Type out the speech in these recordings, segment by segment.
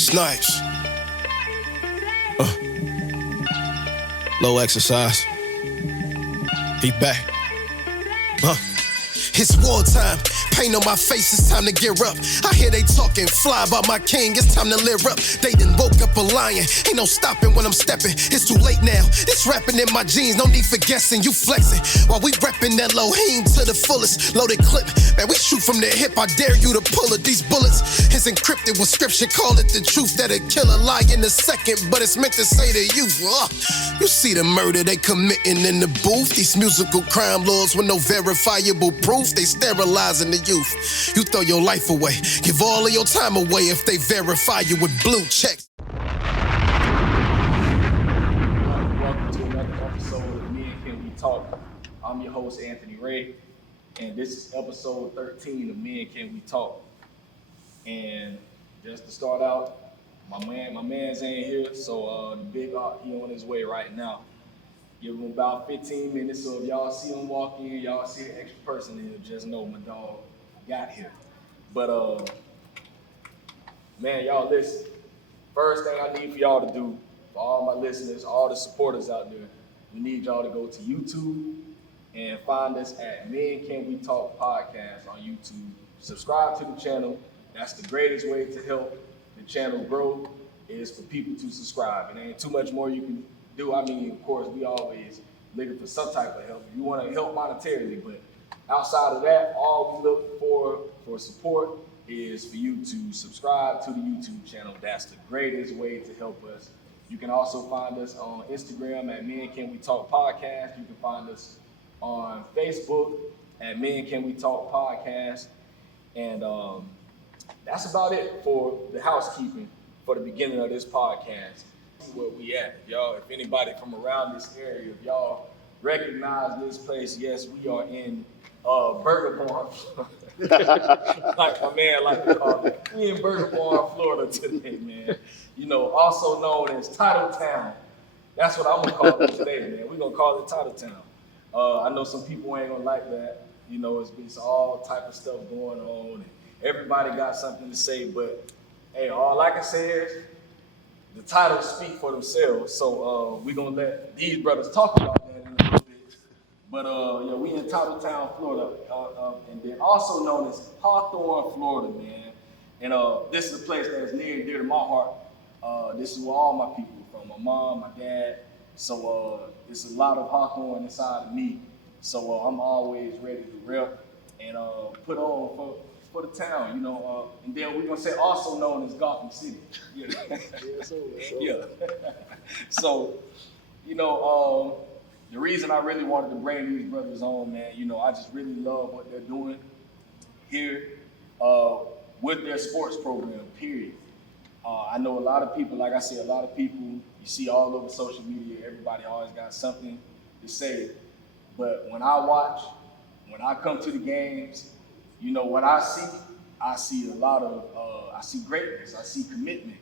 Snipes. Low exercise. He back. It's wartime. Pain on my face, it's time to gear up. I hear they talking fly about my king, it's time to live up. They done woke up a lion, ain't no stopping when I'm stepping. It's too late now, it's rapping in my jeans, no need for guessing. You flexing, while we repping that Elohim to the fullest. Loaded clip, man, we shoot from the hip, I dare you to pull it. These bullets is encrypted with scripture, call it the truth. That'll kill a lie in a second, but it's meant to say to you. You see the murder they committing in the booth. These musical crime lords with no verifiable proof, they sterilizing the youth. You throw your life away, give all of your time away if they verify you with blue checks. Welcome to another episode of Me and Can We Talk. I'm your host, Anthony Ray, and this is episode 13 of Me and Can We Talk. And just to start out, my man's ain't here, so the big art, he on his way right now. Give him about 15 minutes, so if y'all see him walk in, y'all see an extra person in here, just know my dog got here. But man, y'all listen. First thing I need for y'all to do, for all my listeners, all the supporters out there, we need y'all to go to YouTube and find us at Me and Can We Talk Podcast on YouTube. Subscribe to the channel. That's the greatest way to help the channel grow, is for people to subscribe. And ain't too much more you can do. I mean, of course, we always looking for some type of help. You want to help monetarily, but outside of that, all we look for support is for you to subscribe to the YouTube channel. That's the greatest way to help us. You can also find us on Instagram at Me and Can We Talk Podcast. You can find us on Facebook at Me and Can We Talk Podcast. And that's about it for the housekeeping for the beginning of this podcast. Where we at, y'all. If anybody from around this area, if y'all recognize this place, yes, we are in Burger Barn, like my man like to call it. We in Burger Barn, Florida today, man. You know, also known as Title Town. That's what I'm gonna call it today, man. We're gonna call it Title Town. I know some people ain't gonna like that. You know, it's all type of stuff going on, and everybody got something to say. But hey, all I can say is the titles speak for themselves, so we're gonna let these brothers talk about that in a little bit. But yeah, we in Titletown, Florida, and then also known as Hawthorne, Florida, man. And this is a place that is near and dear to my heart. This is where all my people are from, my mom, my dad. So it's a lot of Hawthorne inside of me. So I'm always ready to rep and put on for the town, you know, and then we're gonna say also known as Gotham City. Yeah. Yeah. So, you know, the reason I really wanted to bring these brothers on, man, you know, I just really love what they're doing here with their sports program, period. I know a lot of people, like I said, a lot of people you see all over social media, everybody always got something to say. But when I come to the games, you know, what I see a lot of, I see greatness, I see commitment,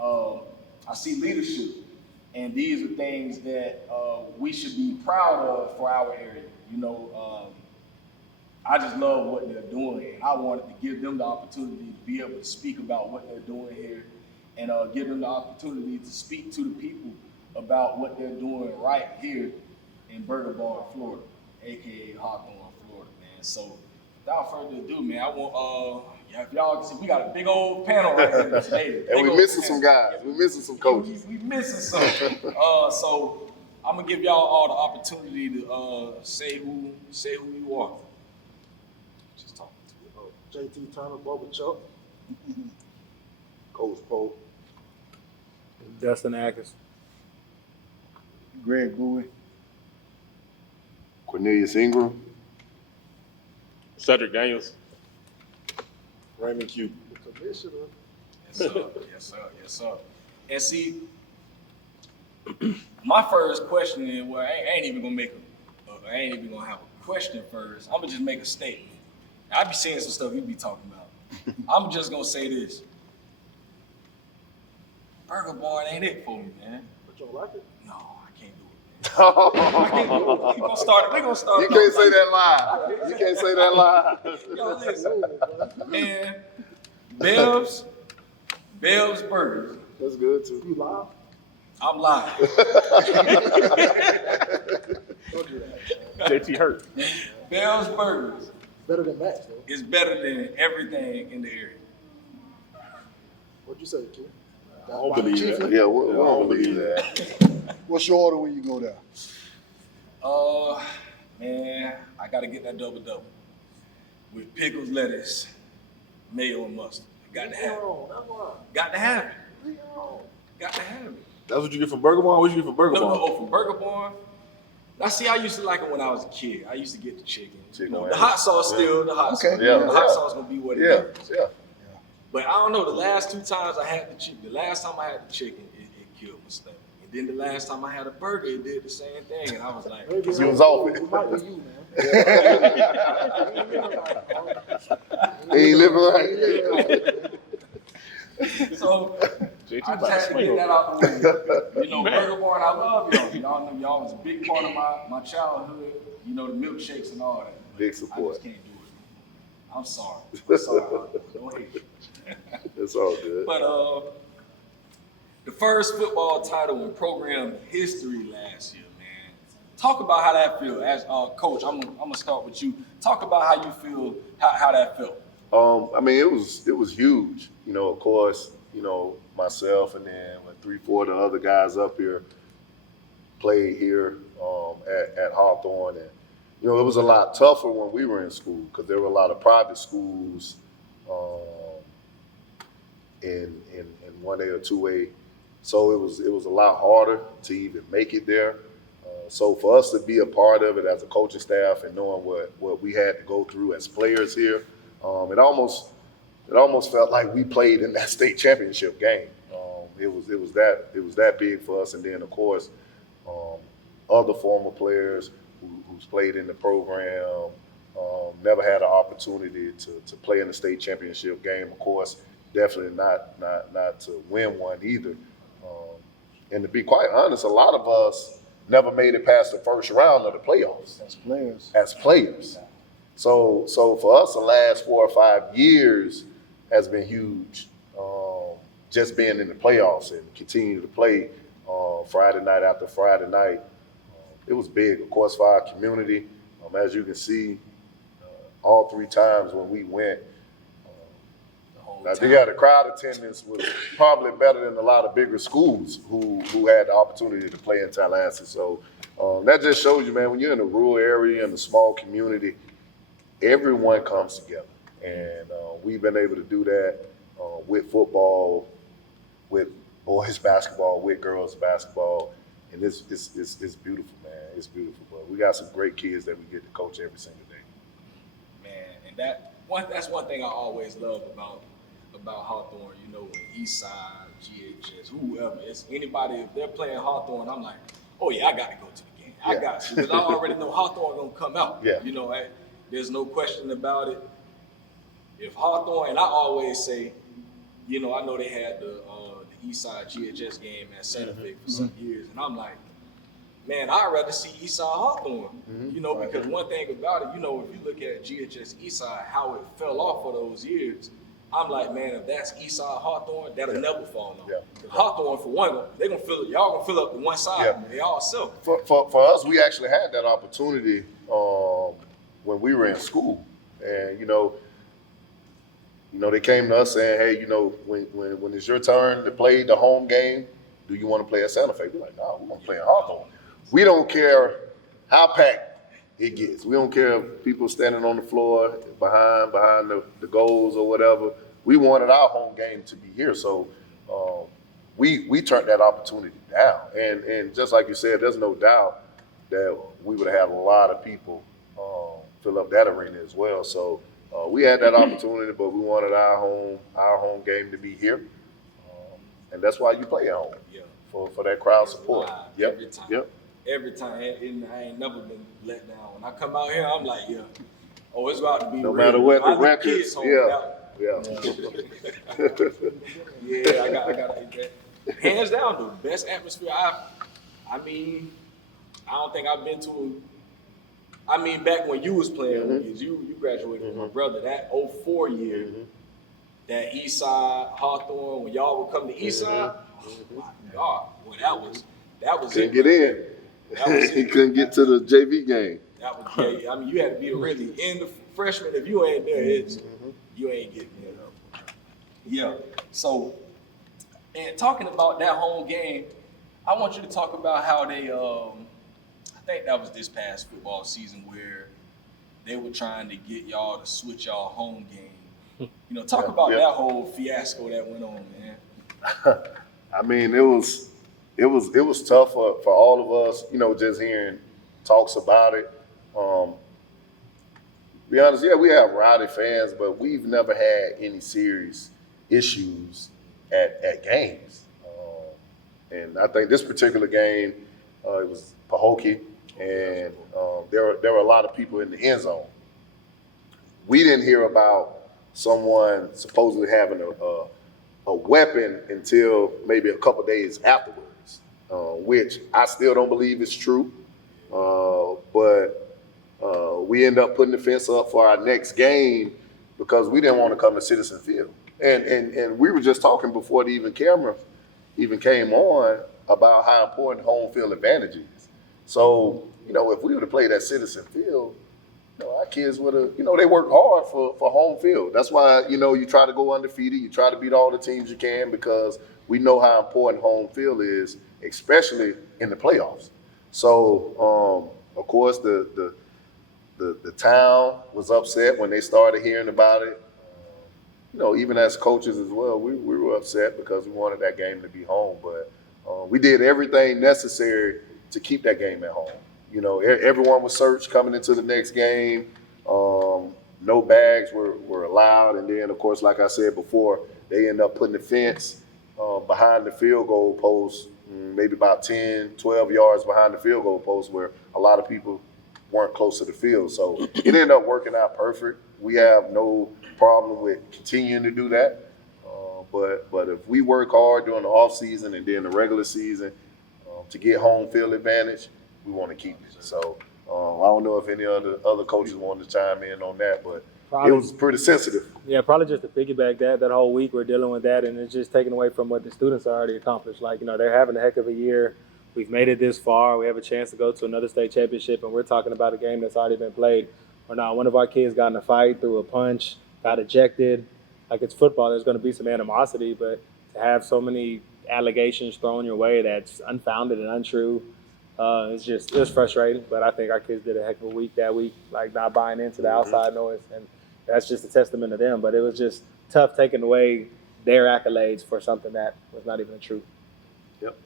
I see leadership. And these are things that we should be proud of for our area. You know, I just love what they're doing. And I wanted to give them the opportunity to be able to speak about what they're doing here and give them the opportunity to speak to the people about what they're doing right here in Burger Barn, Florida, AKA Hawthorne, Florida, man. So, without further ado, man, I want, if y'all can see, we got a big old panel right here today. And we're missing some guys. We're missing some coaches. We missing some. So I'm gonna give y'all all the opportunity to say who you are. Just talking to you. JT Turner, Bubba Chuck. Coach Pope. Dustin Atkins. Greg Bowie. Cornelius Ingram. Cedric Daniels. Raymond Q. The commissioner. Yes, sir. And see, my first question is, well, I ain't even gonna have a question first. I'm gonna just make a statement. I be seeing some stuff you be talking about. I'm just gonna say this. Burger Barn ain't it for me, man. But you don't like it? No, I can't do it, man. I can't do it. We gonna start. You can't say that live. You can't say that live. Yo, listen, man. Bevs, Bell's Burgers. That's good too. You live? I'm lying. Don't do that. JT hurt. Bell's Burgers Better than Max, though. is better than everything in the area. What'd you say, kid? I don't believe that. Yeah, we don't believe that. What's your order when you go there? Man, I gotta get that double with pickles, lettuce, mayo, and mustard. Got to have it. That's why. Got to have it. Got to have it. That's what you get from Burger Barn? What you get from Burger Barn? No, from Burger Barn. Now, see, I used to like it when I was a kid. I used to get the chicken. Chicken The wings. hot sauce still the hot Okay. sauce. Yeah, The hot yeah. sauce gonna be what it Yeah, is. yeah. But I don't know. The last 2 times I had the chicken, the last time I had the chicken, it killed my stomach. And then the last time I had a burger, it did the same thing, and I was like, Maybe You was off it. It might be you, man. He ain't living right. so JT I about just to had to swing get on that you. out the way. You know, Burger Barn, I love y'all. Y'all know y'all was a big part of my childhood. You know, the milkshakes and all that. But Big I support. just can't do it. I'm sorry. I'm sorry. Don't hate me. It's all good. But the first football title in program history last year, man. Talk about how that feel. As coach, I'm gonna start with you. Talk about how you feel, how that felt. I mean, it was huge. You know, of course, you know, myself and then with 3-4 of the other guys up here played here at Hawthorne, and you know, it was a lot tougher when we were in school because there were a lot of private schools in 1A or 2A, so it was a lot harder to even make it there. So for us to be a part of it as a coaching staff and knowing what we had to go through as players here, it almost felt like we played in that state championship game. It was that big for us, and then of course other former players who's played in the program never had an opportunity to play in the state championship game. Of course, definitely not to win one either. And to be quite honest, a lot of us never made it past the first round of the playoffs As players. So for us, the last 4 or 5 years has been huge. Just being in the playoffs and continuing to play Friday night after Friday night, it was big. Of course, for our community, as you can see, all 3 times when we went, I think the crowd attendance was probably better than a lot of bigger schools who had the opportunity to play in Tallahassee. So that just shows you, man, when you're in a rural area, in a small community, everyone comes together. And we've been able to do that with football, with boys basketball, with girls basketball. And it's beautiful, man. It's beautiful. But we got some great kids that we get to coach every single day. Man, and that's one thing I always love about Hawthorne, you know, Eastside, GHS, whoever. It's anybody, if they're playing Hawthorne, I'm like, oh yeah, I got to go to the game. I Yeah. got to, because I already know Hawthorne gonna come out. Yeah. You know, there's no question about it. If Hawthorne, and I always say, you know, I know they had the Eastside GHS game at Santa Fe for some years, and I'm like, man, I'd rather see Eastside Hawthorne. You know, because one thing about it, you know, if you look at GHS Eastside, how it fell off for those years, I'm like, man, if that's Eastside Hawthorne, that'll never fall off. Yeah. Hawthorne, for one, they gonna fill it. Y'all gonna fill up the one side. Yeah. They all self. For us, we actually had that opportunity when we were in school, and you know, they came to us saying, hey, you know, when it's your turn to play the home game, do you want to play at Santa Fe? We're like, no, we want to play at Hawthorne. We don't care how packed it gets. We don't care if people standing on the floor behind the goals or whatever. We wanted our home game to be here, so we turned that opportunity down. And just like you said, there's no doubt that we would have had a lot of people fill up that arena as well. So we had that opportunity, but we wanted our home game to be here, and that's why you play at home. Yeah. For that crowd support. Live Yep. every time. Yep. Every time, and I ain't never been let down. When I come out here, I'm like, yeah, oh, it's about to be No real. matter what I the leave records, kids home yeah. without- Yeah, I got hands down the best atmosphere. I mean, I don't think I've been to. I mean, back when you was playing, because you graduated with my brother, that 04 year, that east side, Hawthorne, when y'all would come to east side, my God, boy, that was Couldn't it. get in. That was He it. couldn't get to the JV game. That was, yeah, I mean, you had to be really in the freshman. If you ain't there, you ain't getting there. Yeah. So, and talking about that home game, I want you to talk about how they, I think that was this past football season where they were trying to get y'all to switch y'all home game. You know, talk about that whole fiasco that went on, man. I mean, it was tough for all of us, you know, just hearing talks about it. Be honest, yeah, we have rowdy fans, but we've never had any serious issues at games. And I think this particular game, it was Pahokee, and there were a lot of people in the end zone. We didn't hear about someone supposedly having a weapon until maybe a couple days afterwards, which I still don't believe is true. But we end up putting the fence up for our next game because we didn't want to come to Citizen Field. And we were just talking before the camera even came on about how important home field advantage is. So, you know, if we would have played at Citizen Field, you know, our kids would have, you know, they work hard for home field. That's why, you know, you try to go undefeated. You try to beat all the teams you can because we know how important home field is, especially in the playoffs. So, of course, the town was upset when they started hearing about it. You know, even as coaches as well, we were upset because we wanted that game to be home. But we did everything necessary to keep that game at home. You know, everyone was searched coming into the next game. No bags were allowed. And then, of course, like I said before, they end up putting the fence behind the field goal post, maybe about 10, 12 yards behind the field goal post where a lot of people weren't close to the field. So it ended up working out perfect. We have no problem with continuing to do that. But if we work hard during the off season and then the regular season to get home field advantage, we want to keep it. So I don't know if any other coaches wanted to chime in on that, but it was pretty sensitive. Yeah, probably just to piggyback that whole week we're dealing with that, and it's just taken away from what the students already accomplished. Like, you know, they're having a heck of a year. We've made it this far. We have a chance to go to another state championship, and we're talking about a game that's already been played. Or now one of our kids got in a fight, threw a punch, got ejected. Like, it's football. There's going to be some animosity, but to have so many allegations thrown your way that's unfounded and untrue, it's frustrating. But I think our kids did a heck of a week that week, like not buying into the outside noise, and that's just a testament to them. But it was just tough taking away their accolades for something that was not even the truth. Yep.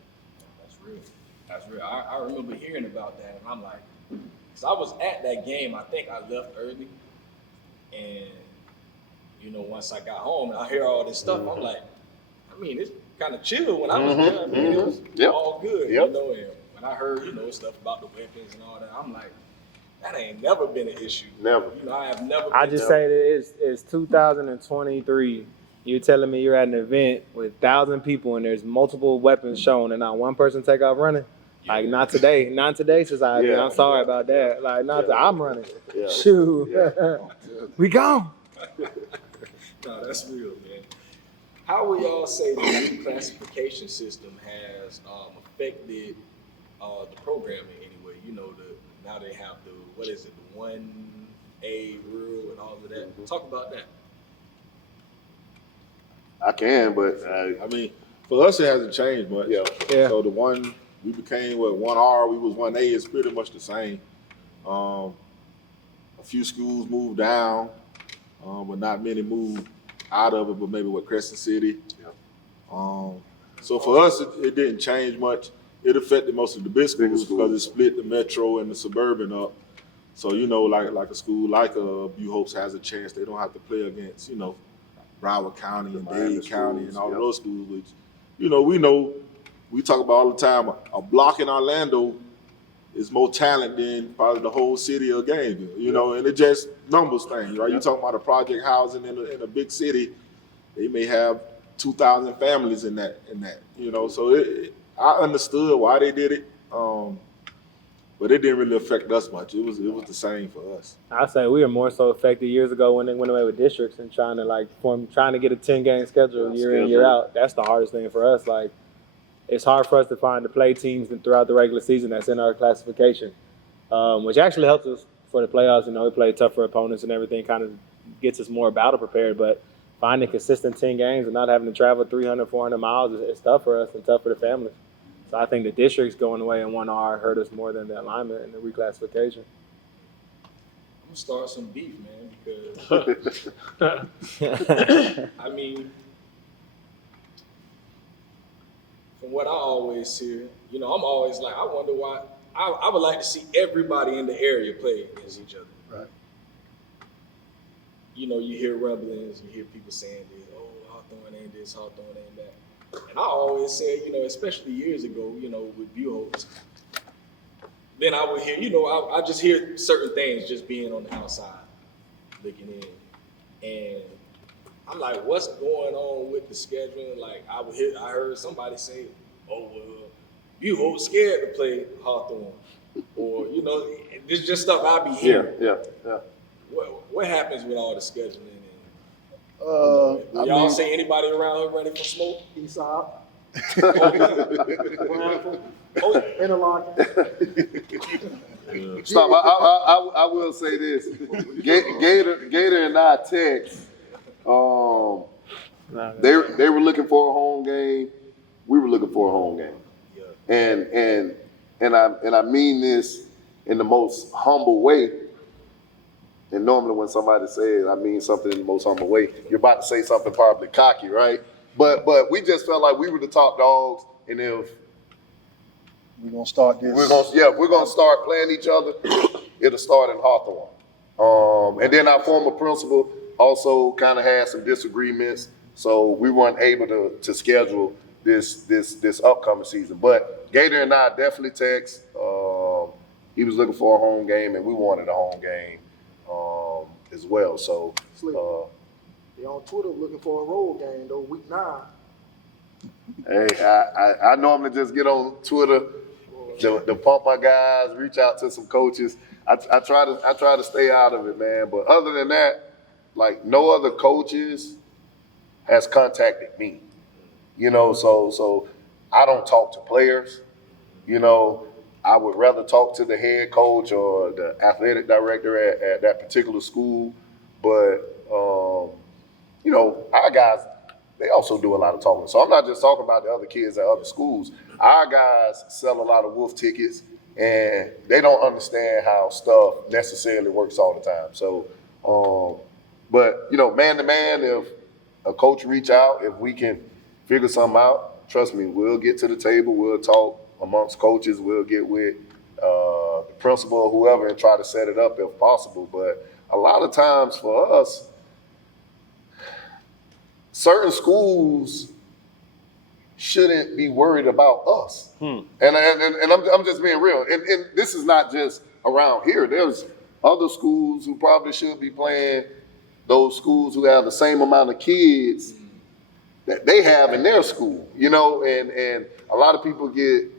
That's real. I remember hearing about that, and I'm like, because I was at that game. I think I left early, and you know, once I got home and I hear all this stuff, I'm like, I mean, it's kind of chill when I was there. I mean, it was all good, you know. And when I heard, you know, stuff about the weapons and all that, I'm like, that ain't never been an issue. Never. You know, I have never. I just say that it's 2023. You're telling me you're at an event with 1,000 people and there's multiple weapons shown and not one person take off running? Like, not today. Not today, society. I'm sorry about that. Like, I'm running. Yeah. Shoot. Yeah. We gone. No, that's real, man. How would y'all say the new classification system has affected the programming anyway? You know, now they have the 1A rule and all of that. Talk about that. I can, but I mean, for us, it hasn't changed much. Yeah. So the one we became 1R, we was 1A is pretty much the same. A few schools moved down, but not many moved out of it. But maybe with Crescent City. Yeah. So for us, it didn't change much. It affected most of the big schools because it split the metro and the suburban up. So, you know, like a school like New Hopes has a chance. They don't have to play against, you know, Broward County and Dade County and all of those schools, which, you know, we talk about all the time, a block in Orlando is more talent than probably the whole city of Gainesville, you know, and it just numbers things, right? You talking about a project housing in a big city, they may have 2,000 families in that, you know, so I understood why they did it. But it didn't really affect us much. It was the same for us. I say we were more so affected years ago when they went away with districts and trying to get a 10-game schedule year in, year out. That's the hardest thing for us. Like, it's hard for us to find to play teams throughout the regular season that's in our classification, which actually helps us for the playoffs. You know, we play tougher opponents and everything kind of gets us more battle prepared. But finding consistent 10 games and not having to travel 300, 400 miles is tough for us and tough for the families. So I think the districts going away in 1R hurt us more than the alignment and the reclassification. I'm gonna start some beef, man, because I mean, from what I always hear, you know, I'm always like, I wonder why. I would like to see everybody in the area play against each other. Right. You know, you hear rumblings, you hear people saying this, oh, Hawthorne ain't this, Hawthorne ain't that. And I always said, you know, especially years ago, you know, with Buchholz, then I would hear, you know, I just hear certain things just being on the outside, looking in. And I'm like, what's going on with the scheduling? Like, I heard somebody say, oh, well, Buchholz scared to play Hawthorne. Or, you know, it's just stuff I be hearing. Yeah. What happens with all the scheduling? I Y'all mean, say anybody around here ready for smoke? Esau, Oh, Interlochen. Stop. I will say this. Gator and I text. They were looking for a home game. We were looking for a home game. yeah. And I mean this in the most humble way. And normally when somebody says I mean something in the most humble way, you're about to say something probably cocky, right? But we just felt like we were the top dogs, and if we're gonna start this. we're gonna start playing each other, it'll start in Hawthorne. And then our former principal also kind of had some disagreements, so we weren't able to schedule this upcoming season. But Gator and I definitely text. He was looking for a home game, and we wanted a home game as well. So They on Twitter looking for a road game though, week 9. hey, I normally just get on Twitter to pump my guys, reach out to some coaches. I try to stay out of it, man. But other than that, like no other coaches has contacted me. You know, so I don't talk to players. You know, I would rather talk to the head coach or the athletic director at that particular school. But you know, our guys, they also do a lot of talking. So I'm not just talking about the other kids at other schools. Our guys sell a lot of wolf tickets, and they don't understand how stuff necessarily works all the time. So, but, you know, man to man, if a coach reach out, if we can figure something out, trust me, we'll get to the table, we'll talk amongst coaches, we'll get with the principal or whoever and try to set it up if possible. But a lot of times for us, certain schools shouldn't be worried about us. And I'm just being real. And this is not just around here. There's other schools who probably should be playing those schools who have the same amount of kids that they have in their school, you know, and a lot of people get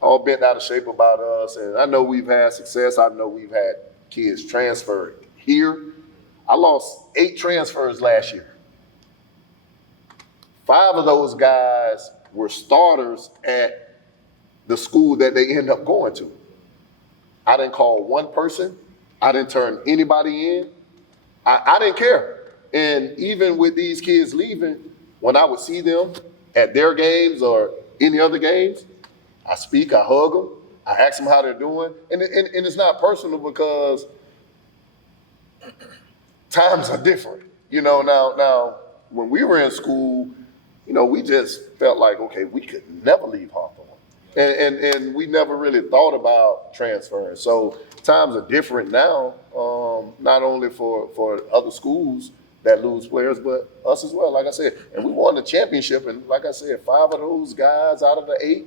all bent out of shape about us. And I know we've had success. I know we've had kids transferred here. I lost 8 transfers last year. 5 of those guys were starters at the school that they end up going to. I didn't call one person. I didn't turn anybody in. I didn't care. And even with these kids leaving, when I would see them at their games or any other games, I speak, I hug them, I ask them how they're doing. And it's not personal because times are different. You know, now when we were in school, you know, we just felt like, okay, we could never leave Hawthorne. And we never really thought about transferring. So times are different now, not only for other schools that lose players, but us as well, like I said. And we won the championship, and like I said, 5 of those guys out of the 8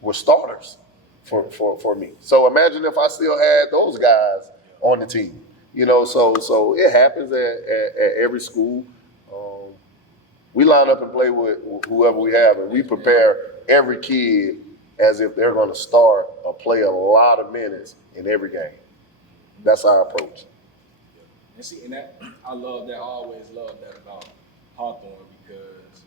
were starters for me. So imagine if I still had those guys on the team. You know, so it happens at every school. We line up and play with whoever we have, and we prepare every kid as if they're going to start a play a lot of minutes in every game. That's our approach. And see, and that I love that. I always love that about Hawthorne because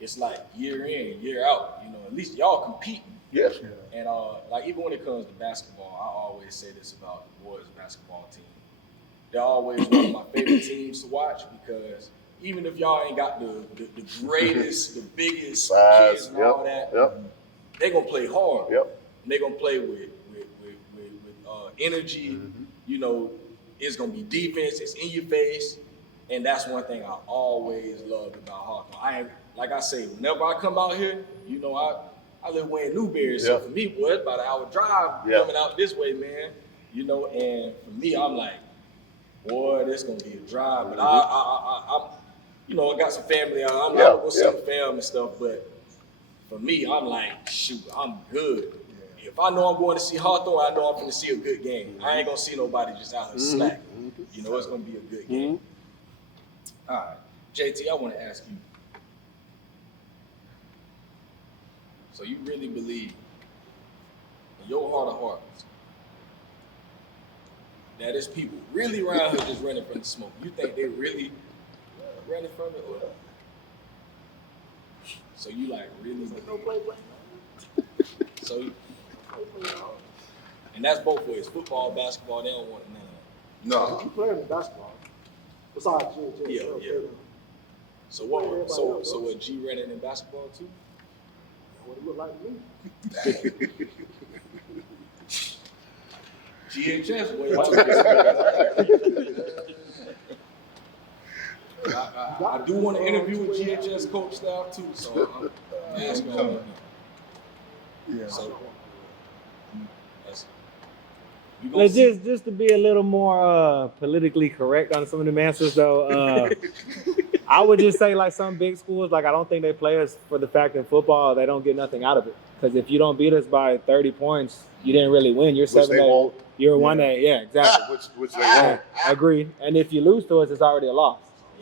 it's like year in, year out. You know, at least y'all competing. Yes. And like even when it comes to basketball, I always say this about the boys basketball team. They're always one of my favorite teams to watch because even if y'all ain't got the greatest, the biggest Size, kids and all that, they gonna play hard. Yep. And they gonna play with energy. Mm-hmm. You know, it's gonna be defense. It's in your face, and that's one thing I always loved about Hawthorne. Like I say, whenever I come out here, you know, I live way in Newberry, so for me, boy, it's about an hour drive coming out this way, man. You know, and for me, I'm like, boy, this gonna be a drive. But I'm, you know, I got some family. I'm gonna go see the fam and stuff. But for me, I'm like, shoot, I'm good. If I know I'm going to see Hawthorne, I know I'm going to see a good game. I ain't gonna see nobody just out here slack. You know, it's gonna be a good game. All right, JT, I want to ask you. So you really believe, in your heart of hearts, that there's people really around here just running from the smoke? You think they really running from it, or so you like really? No play. So, and that's both ways. Football, basketball, they don't want none of You playing in basketball. Besides G. Yeah. So what? So what? G running in basketball too? What it look like to me. GHS, boy. I do want to interview with GHS coach staff too, so I'm asking all of them. Yeah. So, Just to be a little more politically correct on some of the answers, though, I would just say like some big schools, like I don't think they play us for the fact in football they don't get nothing out of it. Because if you don't beat us by 30 points, you didn't really win. You're 7-8. You're 1-8. Yeah, exactly. Which they won't. Agree. And if you lose to us, it's already a loss.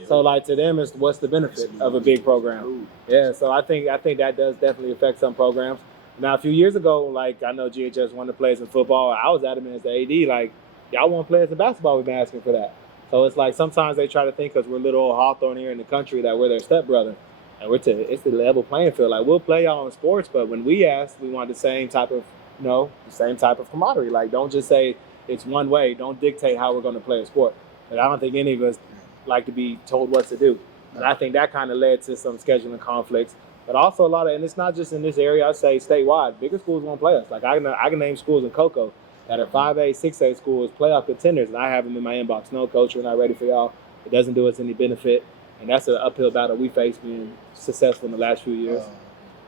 So like to them, it's what's the benefit of a big program? Yeah. So I think that does definitely affect some programs. Now, a few years ago, like I know GHS wanted to play us in football. I was adamant as the AD, like y'all want to play us in basketball. We've been asking for that. So it's like sometimes they try to think because we're little Hawthorne here in the country that we're their stepbrother, and it's the level playing field. Like we'll play y'all in sports, but when we ask, we want the same type of, the same type of camaraderie. Like don't just say it's one way. Don't dictate how we're going to play a sport. But I don't think any of us like to be told what to do. And I think that kind of led to some scheduling conflicts. But also a lot of, and it's not just in this area, I'd say statewide, bigger schools won't play us. Like I can name schools in Cocoa that are 5A, 6A schools, playoff contenders, and I have them in my inbox. No, coach, we're not ready for y'all. It doesn't do us any benefit. And that's an uphill battle we face being successful in the last few years.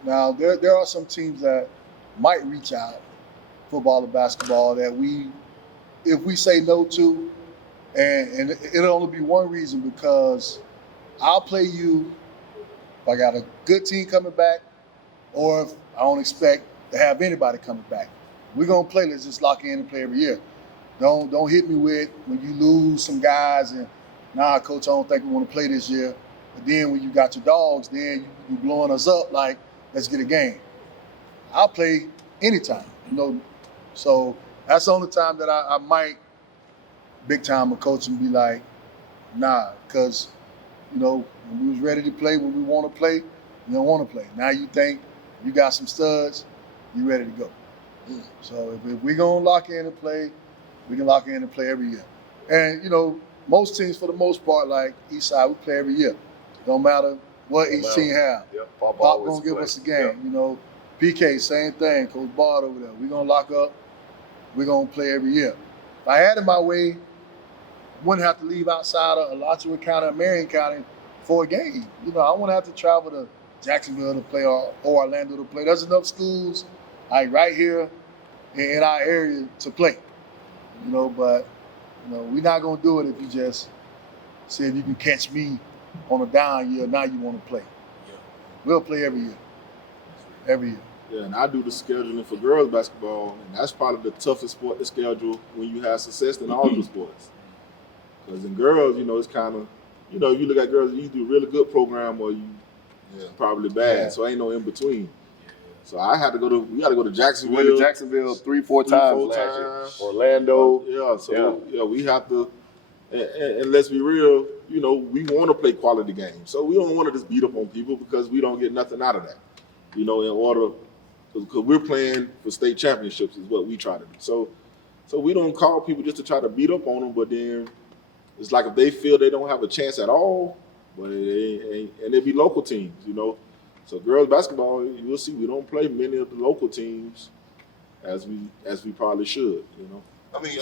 Now, there are some teams that might reach out, football or basketball, that if we say no to, and it'll only be one reason, because I'll play you if I got a good team coming back, or if I don't expect to have anybody coming back. We're gonna play. Let's just lock in and play every year. Don't hit me with when you lose some guys and coach, I don't think we want to play this year. But then when you got your dogs, then you blowing us up like let's get a game. I'll play anytime, So that's the only time that I might big time a coach and be like, because when we was ready to play, when we want to play, you don't want to play. Now you think you got some studs, you ready to go. So if we're going to lock in and play, we can lock in and play every year. And, most teams, for the most part, like Eastside, we play every year. Don't matter what each team have. Pop going to give us a game. PK, same thing. Coach Bard over there. We're going to lock up. We're going to play every year. If I had it my way, wouldn't have to leave outside of Alachua County or Marion County for a game. I wouldn't have to travel to Jacksonville to play or Orlando to play. There's enough schools like right here in our area to play. But we're not gonna do it if you just say if you can catch me on a down year, now you want to play. We'll play every year. Every year. Yeah, and I do the scheduling for girls basketball, and that's probably the toughest sport to schedule when you have success in all the sports. Because in girls, it's kind of, you look at girls, you do a really good program or you probably bad, so ain't no in between. So I had to go to. We had to go to Jacksonville. We went to Jacksonville 3-4 times last year. Orlando. Yeah. So we have to. And let's be real. You know, we want to play quality games. So we don't want to just beat up on people because we don't get nothing out of that. You know, in order because we're playing for state championships is what we try to do. So we don't call people just to try to beat up on them, but then it's like if they feel they don't have a chance at all, but and they be local teams, you know. So girls basketball, you'll see we don't play many of the local teams as we probably should, you know. I mean,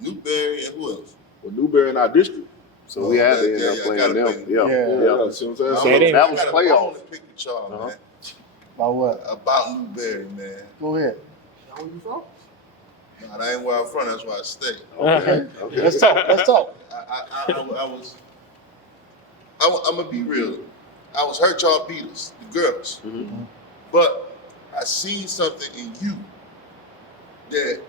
Newberry and who else? Well, Newberry in our district. So we had to end up playing them. Yeah. See what I'm saying? They That was I got a playoffs. bone to pick with y'all, man. About what? About Newberry, man. Go ahead. Where you from? Nah, that ain't where I'm from. That's where I stay. Okay. Let's talk. I'm gonna be real. I was hurt y'all beat us, the girls. Mm-hmm. But I seen something in you that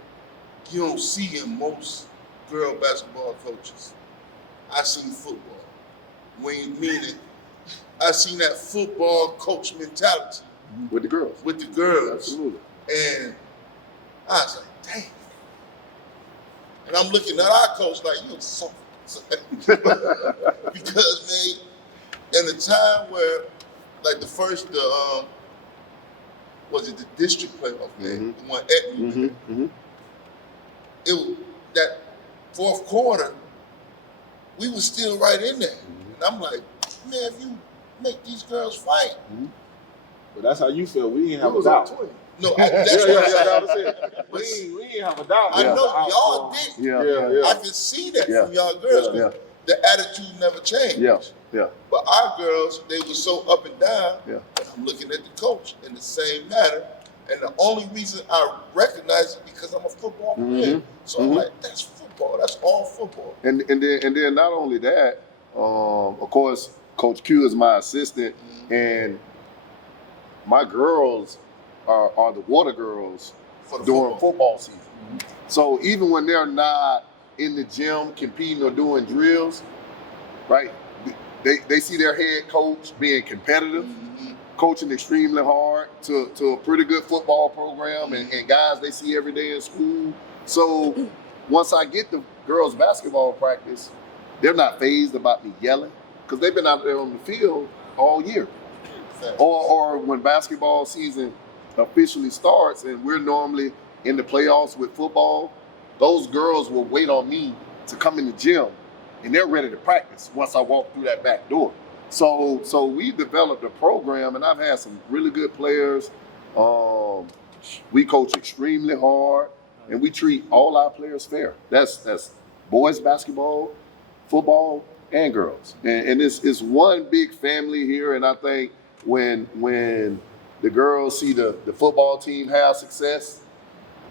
you don't see in most girl basketball coaches. I seen football. Meaning, I seen that football coach mentality With the girls. with the girls. Absolutely. And I was like, damn. And I'm looking at our coach like, you so because in the time where, like the first, was it the district playoff game, the one at Newberry, it was that fourth quarter, we was still right in there. And I'm like, man, if you make these girls fight. But that's how you feel. We ain't have a was up doubt. 20. No, that's what I'm saying. We ain't have a doubt. I know y'all did. Yeah. I can see that Yeah. from y'all girls. Yeah. The attitude never changed. Yeah. But our girls, they were so up and down. Yeah. And I'm looking at the coach in the same manner. And the only reason I recognize it because I'm a football player. So I'm like, that's football. That's all football. And then not only that, of course, Coach Q is my assistant, and my girls are the water girls For the during football season. So even when they're not in the gym competing or doing drills, right? They see their head coach being competitive, coaching extremely hard to a pretty good football program and guys they see every day in school. So once I get to girls basketball practice, they're not fazed about me yelling because they've been out there on the field all year. Or when basketball season officially starts and we're normally in the playoffs with football, those girls will wait on me to come in the gym and they're ready to practice once I walk through that back door. So we developed a program and I've had some really good players. We coach extremely hard and we treat all our players fair. That's boys basketball, football, and girls. And it's one big family here, and I think when the girls see the football team have success,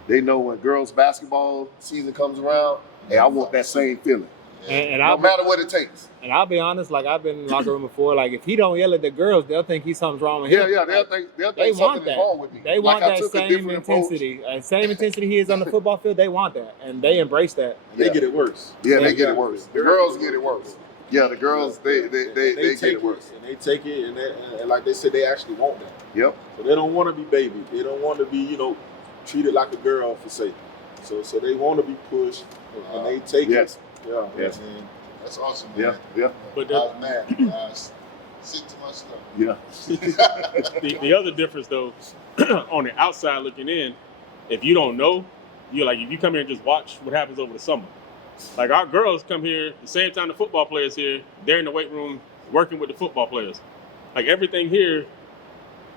they know when girls basketball season comes around, hey, I want that same feeling. And No matter what it takes. And I'll be honest, like I've been in the locker room before, like if he don't yell at the girls, they'll think something's wrong with him. Yeah, they'll They think want something that. is wrong with me. They Like want I that took a same different approach. intensity. Same intensity he is on the football field, they want that. And they embrace that. They get it worse. Yeah, they get it worse. The girls get it worse. Yeah, the girls, they get it worse. And they take it, and like they said, they actually want that. Yep. So they don't want to be baby. They don't want to be, treated like a girl for sake. So they want to be pushed, and they take Yes. it. Yeah. Yes. And That's awesome, man. Yeah. But I was mad. I was sick to my stomach. Yeah. the other difference, though, on the outside looking in, if you don't know, you're like, if you come here and just watch what happens over the summer. Like our girls come here the same time the football players here, they're in the weight room working with the football players. Like everything here,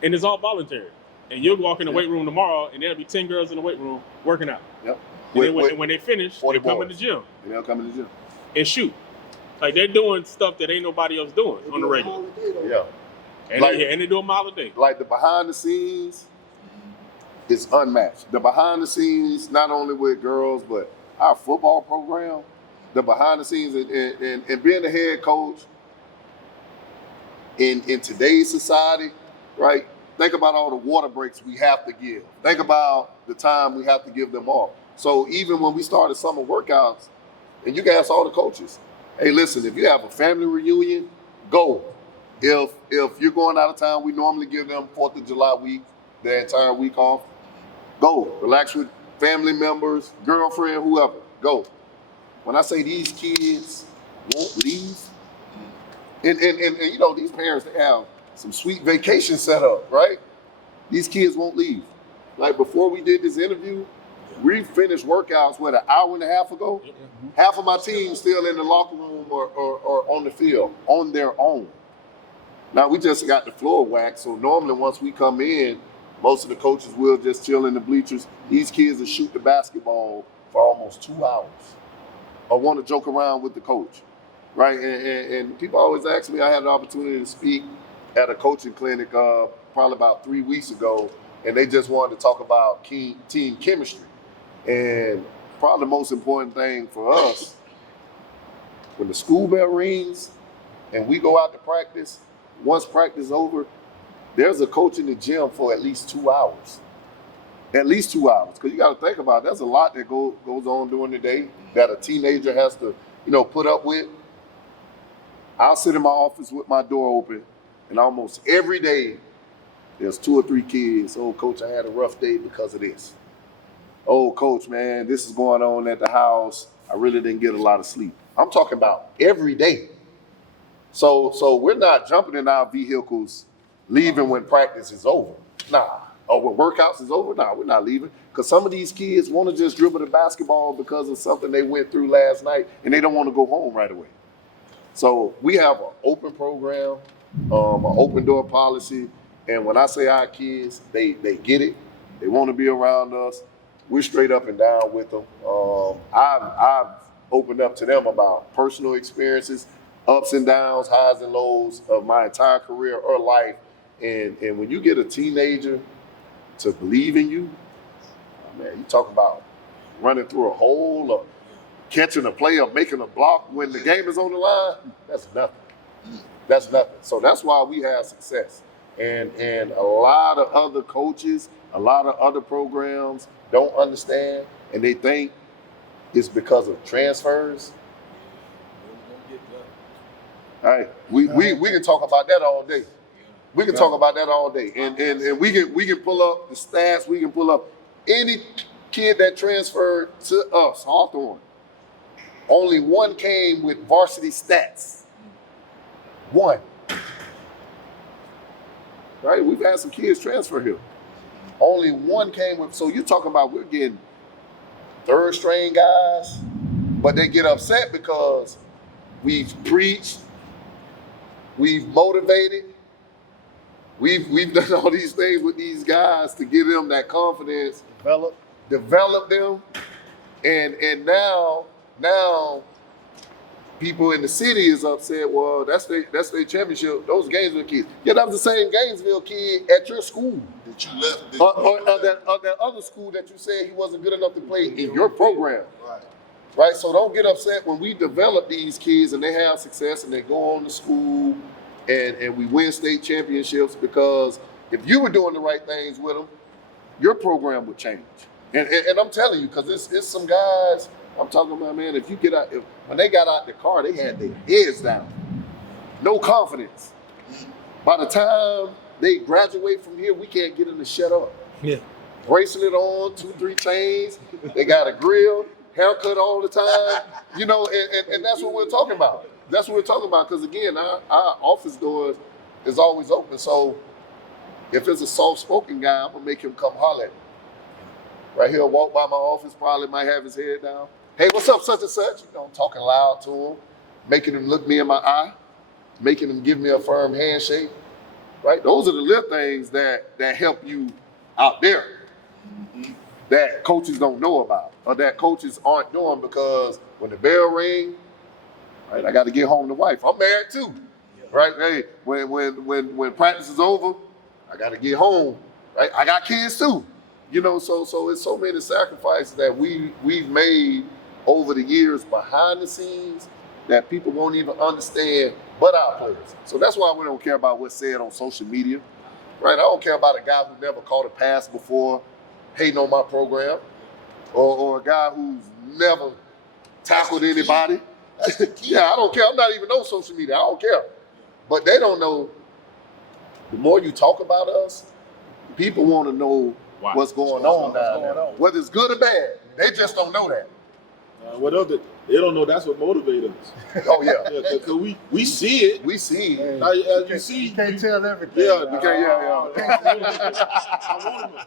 and it's all voluntary. And you'll walk in the weight room tomorrow, and there'll be 10 girls in the weight room working out. Yep. And then when they finish, they 40 come in the boys. gym And they'll come in the gym. and shoot. Like they're doing stuff that ain't nobody else doing on the regular. Yeah. And, Like- they do a mile a day. Like the behind the scenes is unmatched. The behind the scenes, not only with girls, but our football program, the behind the scenes and being the head coach in today's society, right? Think about all the water breaks we have to give. Think about the time we have to give them off. So even when we started summer workouts, and you can ask all the coaches, hey, listen, if you have a family reunion, go. If you're going out of town, we normally give them 4th of July week, the entire week off. Go. Relax with family members, girlfriend, whoever. Go. When I say these kids won't leave, and you know, these parents, they have some sweet vacation set up, right? These kids won't leave. Like before we did this interview, we finished workouts, an hour and a half ago? Half of my team still in the locker room or on the field on their own. Now we just got the floor waxed, so normally once we come in, most of the coaches will just chill in the bleachers. These kids will shoot the basketball for almost 2 hours or want to joke around with the coach, right? And people always ask me, I had the opportunity to speak at a coaching clinic probably about 3 weeks ago, and they just wanted to talk about team chemistry. And probably the most important thing for us, when the school bell rings and we go out to practice, once practice is over, there's a coach in the gym for at least 2 hours. At least 2 hours. Because you got to think about it, there's a lot that goes on during the day that a teenager has to, put up with. I'll sit in my office with my door open, and almost every day there's 2 or 3 kids. Oh, coach, I had a rough day because of this. Oh, coach, man, this is going on at the house. I really didn't get a lot of sleep. I'm talking about every day. So we're not jumping in our vehicles, leaving when practice is over. Nah. Or when workouts is over. Nah, we're not leaving. Because some of these kids want to just dribble the basketball because of something they went through last night, and they don't want to go home right away. So we have an open program, an open door policy. And when I say our kids, they get it. They want to be around us. We're straight up and down with them. I've opened up to them about personal experiences, ups and downs, highs and lows of my entire career or life. And when you get a teenager to believe in you, man, you talk about running through a hole or catching a play or making a block when the game is on the line, that's nothing. That's nothing. So that's why we have success. And a lot of other coaches, a lot of other programs don't understand, and they think it's because of transfers. All right, we can talk about that all day. We can talk about that all day, and we can pull up the stats. We can pull up any kid that transferred to us, Hawthorne. Only one came with varsity stats. One. Right? We've had some kids transfer here. Only one came with. So you're talking about we're getting third string guys, but they get upset because we've preached, we've motivated. We've done all these things with these guys to give them that confidence, develop them, and now people in the city is upset. Well, that's their championship. Those Gainesville kids. Yeah, that was the same Gainesville kid at your school that you left. or that other school that you said he wasn't good enough to play in your program. Right. So don't get upset when we develop these kids and they have success and they go on to school. And we win state championships, because if you were doing the right things with them, your program would change. And I'm telling you, because it's some guys I'm talking about, man, if you get out, when they got out the car, they had their heads down. No confidence. By the time they graduate from here, we can't get them to shut up. Yeah. Bracelet on, 2-3 chains, they got a grill, haircut all the time, and that's what we're talking about. That's what we're talking about, because again, our office door is always open. So if it's a soft-spoken guy, I'm gonna make him come holler at me. Right here, walk by my office, probably might have his head down. Hey, what's up, such and such? I'm talking loud to him, making him look me in my eye, making him give me a firm handshake. Right? Those are the little things that help you out there, that coaches don't know about, or that coaches aren't doing, because when the bell rings, right, I got to get home to wife. I'm married too, right? Hey, when practice is over, I got to get home. Right? I got kids too, So it's so many sacrifices that we've made over the years behind the scenes that people won't even understand, but our players. So that's why we don't care about what's said on social media, right? I don't care about a guy who never caught a pass before hating on my program, or a guy who's never tackled anybody. Yeah, I don't care. I'm not even on social media. I don't care. But they don't know, the more you talk about us, People want to know Why? what's going on down there, whether it's good or bad. They just don't know that. What else? They don't know that's what motivates us. Oh yeah, Because we see it. we see. Hey, Now, as you see, you can't tell everything. yeah,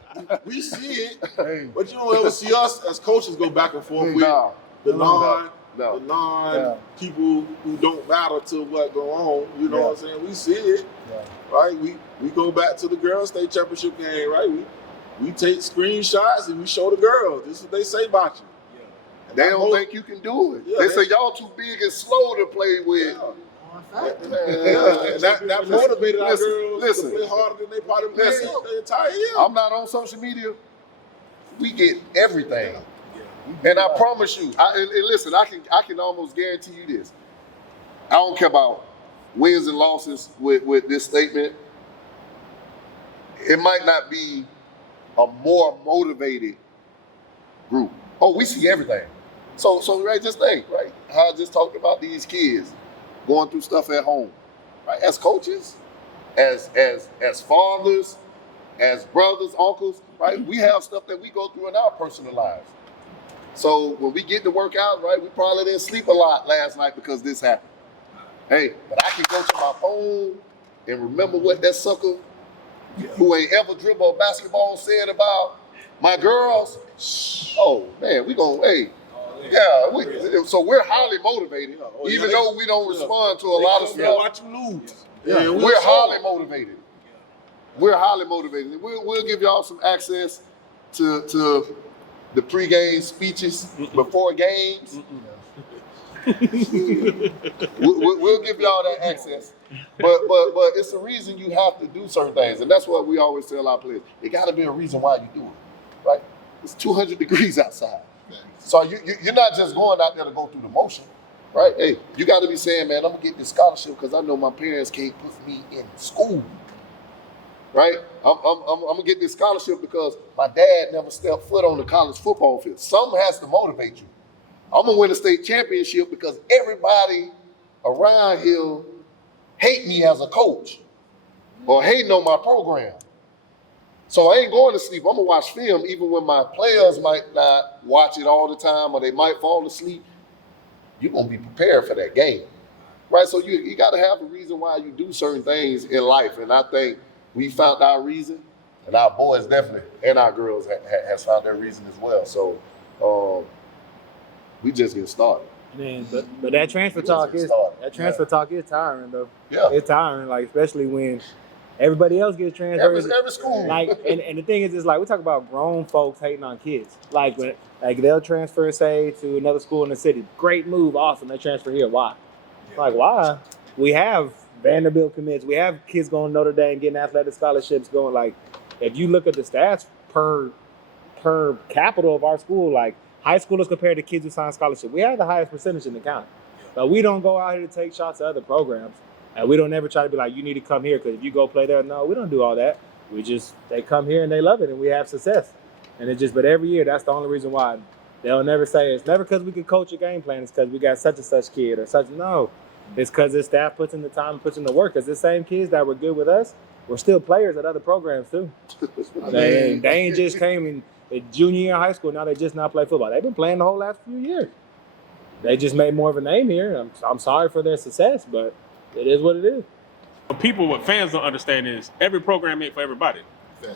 Yeah. we see it, Hey, but you don't ever see us as coaches go back and forth with No, the no. non people who don't matter to what go on. You know what I'm saying? We see it, right? We go back to the girls' state championship game, right? We take screenshots and we show the girls. This is what they say about you. They don't think you can do it. Yeah, they say y'all too big and slow to play with. And that motivated our girls to play harder than they probably played the entire year. I'm not on social media. We get everything, and I promise you. And listen, I can almost guarantee you this. I don't care about wins and losses with this statement. It might not be a more motivated group. Oh, we see everything. So right, just think, right? How I just talked about these kids going through stuff at home, right? As coaches, as fathers, as brothers, uncles, right? We have stuff that we go through in our personal lives. So when we get to work out, right, we probably didn't sleep a lot last night because this happened. Hey, but I can go to my phone and remember what that sucker who ain't ever dribbled a basketball said about my girls. Oh man, we gonna so we're highly motivated, even though we don't respond to a lot of stuff. Watch you lose. We're highly motivated. We're highly motivated. We'll give y'all some access to the pregame speeches before games. We'll give y'all that access. But it's the reason you have to do certain things, and that's what we always tell our players. It got to be a reason why you do it, right? It's 200 degrees outside. So you're not just going out there to go through the motion, right? Hey, you got to be saying, man, I'm gonna get this scholarship because I know my parents can't put me in school, right? I'm gonna get this scholarship because my dad never stepped foot on the college football field. Something has to motivate you. I'm gonna win a state championship because everybody around here hate me as a coach or hating on my program. So I ain't going to sleep. I'm gonna watch film even when my players might not watch it all the time or they might fall asleep. You're gonna be prepared for that game, right? So you gotta have a reason why you do certain things in life. And I think we found our reason, and our boys definitely, and our girls has found their reason as well. So we just get started. Man, but that transfer talk is tiring though. Yeah. It's tiring, like especially when everybody else gets transferred. Every school. Like, and the thing is like we talk about grown folks hating on kids. Like when they'll transfer, say, to another school in the city. Great move, awesome. They transfer here. Why? Like why? We have Vanderbilt commits. We have kids going to Notre Dame getting athletic scholarships going. Like if you look at the stats per capital of our school, like high schoolers compared to kids who sign scholarship, we have the highest percentage in the county. But we don't go out here to take shots at other programs. And we don't ever try to be like, you need to come here because if you go play there, no, we don't do all that. They come here and they love it and we have success. And but every year, that's the only reason why. They'll never say, it's never because we could coach a game plan, it's because we got such and such kid or such. No, it's because the staff puts in the time, puts in the work. Because the same kids that were good with us were still players at other programs too. They ain't just came in the junior year in high school, now they just not play football. They've been playing the whole last few years. They just made more of a name here. I'm sorry for their success, but it is what it is. What fans don't understand is every program ain't for everybody,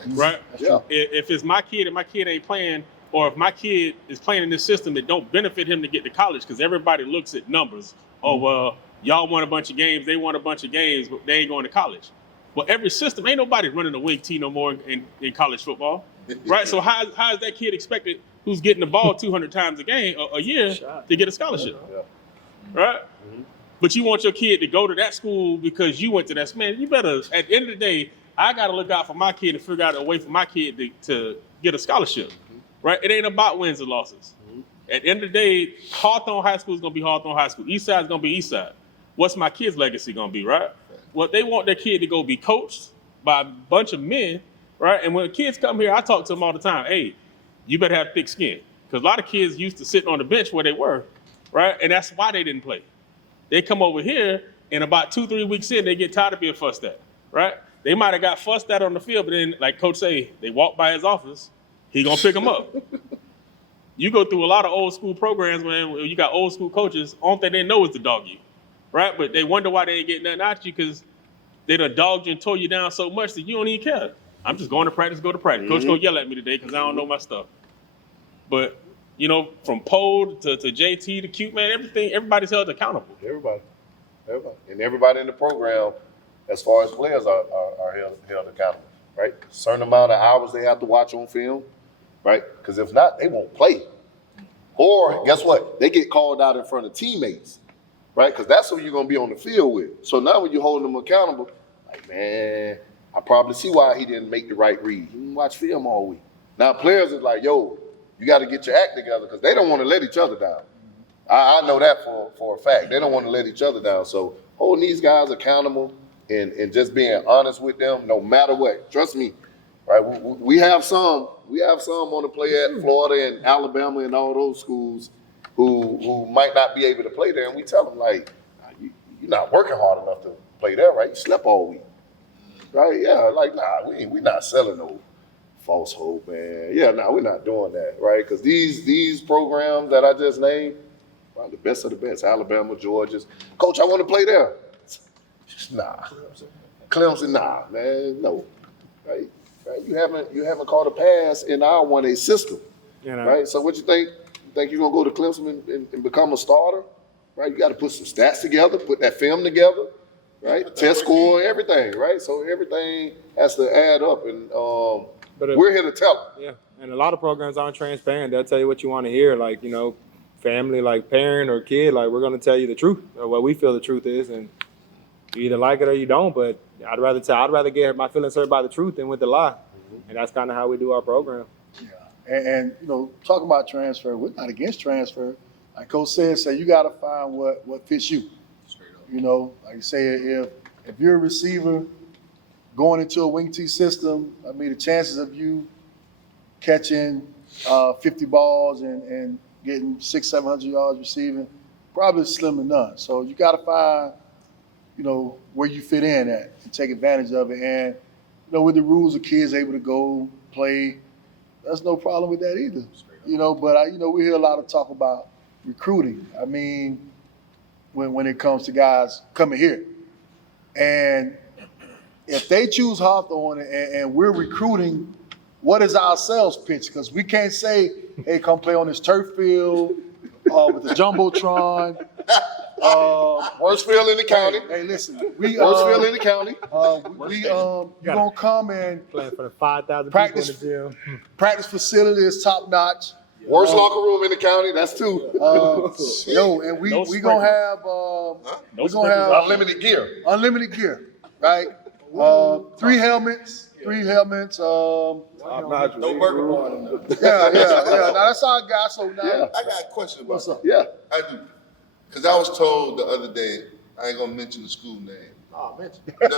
right? Yeah. If it's my kid and my kid ain't playing, or if my kid is playing in this system that don't benefit him to get to college, because everybody looks at numbers. Oh, well, y'all won a bunch of games, they won a bunch of games, but they ain't going to college. Well, every system, ain't nobody running a wing T no more in college football, right? So how is that kid expected who's getting the ball 200 times a year to get a scholarship, right? Mm-hmm. But you want your kid to go to that school because you went to that. Man, you better, at the end of the day, I got to look out for my kid and figure out a way for my kid to get a scholarship, right? It ain't about wins and losses. At the end of the day, Hawthorne High School is going to be Hawthorne High School. Eastside is going to be Eastside. What's my kid's legacy going to be, right? Well, they want their kid to go be coached by a bunch of men, right? And when kids come here, I talk to them all the time. Hey, you better have thick skin. Because a lot of kids used to sit on the bench where they were, right? And that's why they didn't play. They come over here, and about 2-3 weeks in, they get tired of being fussed at, right? They might have got fussed at on the field, but then, like Coach say, they walk by his office, he gonna pick them up. You go through a lot of old school programs, man, where you got old school coaches, only thing they know is to dog you, right? But they wonder why they ain't getting nothing out of you because they done dogged you and tore you down so much that you don't even care. I'm just going to practice, go to practice. Coach gonna yell at me today because I don't know my stuff. But, you know, from Poe to JT to Cute, man, everybody's held accountable. Everybody. And everybody in the program, as far as players, are held accountable, right? Certain amount of hours they have to watch on film, right? Because if not, they won't play. Or guess what? They get called out in front of teammates, right? Because that's who you're going to be on the field with. So now when you're holding them accountable, like, man, I probably see why he didn't make the right read. He didn't watch film all week. Now players is like, yo, you got to get your act together because they don't want to let each other down. I know that for a fact. They don't want to let each other down. So holding these guys accountable and just being honest with them, no matter what. Trust me, right? We have some on the play at Florida and Alabama and all those schools who might not be able to play there, and we tell them like, you're not working hard enough to play there, right? You slept all week, right? Yeah, like nah, we not selling no false hope, man. Yeah, nah, we're not doing that, right? Because these programs that I just named, well, the best of the best, Alabama, Georgia's. Coach, I want to play there. Nah. Clemson, nah, man, no. Right? You haven't caught a pass in our 1A system, right? So what you think? You think you're going to go to Clemson and become a starter? Right? You got to put some stats together, put that film together, right? Test score, everything, right? So everything has to add up, and we're here to tell them. Yeah, and a lot of programs aren't transparent. They'll tell you what you want to hear, like, you know, family, like parent or kid, like we're going to tell you the truth or what we feel the truth is, and you either like it or you don't. But I'd rather get my feelings hurt by the truth than with the lie, and that's kind of how we do our program. Yeah, and you know, talking about transfer, we're not against transfer. Like Coach said, you got to find what fits you. You know, like you say, if you're a receiver going into a wing T system, I mean, the chances of you catching 50 balls and getting 600-700 yards receiving, probably slim to none. So you got to find, you know, where you fit in at and take advantage of it. And, you know, with the rules, the kids able to go play, there's no problem with that either. You know, but, you know, we hear a lot of talk about recruiting. I mean, when it comes to guys coming here. And if they choose Hawthorne and we're recruiting, what is our sales pitch? Because we can't say, hey, come play on this turf field with the Jumbotron. Worst field in the county. Hey, listen. Worst field in the county. You're going to come and Playing for the 5,000 people in the gym. Practice facility is top notch. Worst locker room in the county. That's two. And we going to have Unlimited gear. Unlimited gear, right? 3 helmets. No burger bar. Yeah. Now that's our guy. So now I got a question about what's up? Yeah. I do. Because I was told the other day, I ain't going to mention the school name. Oh, mention. No,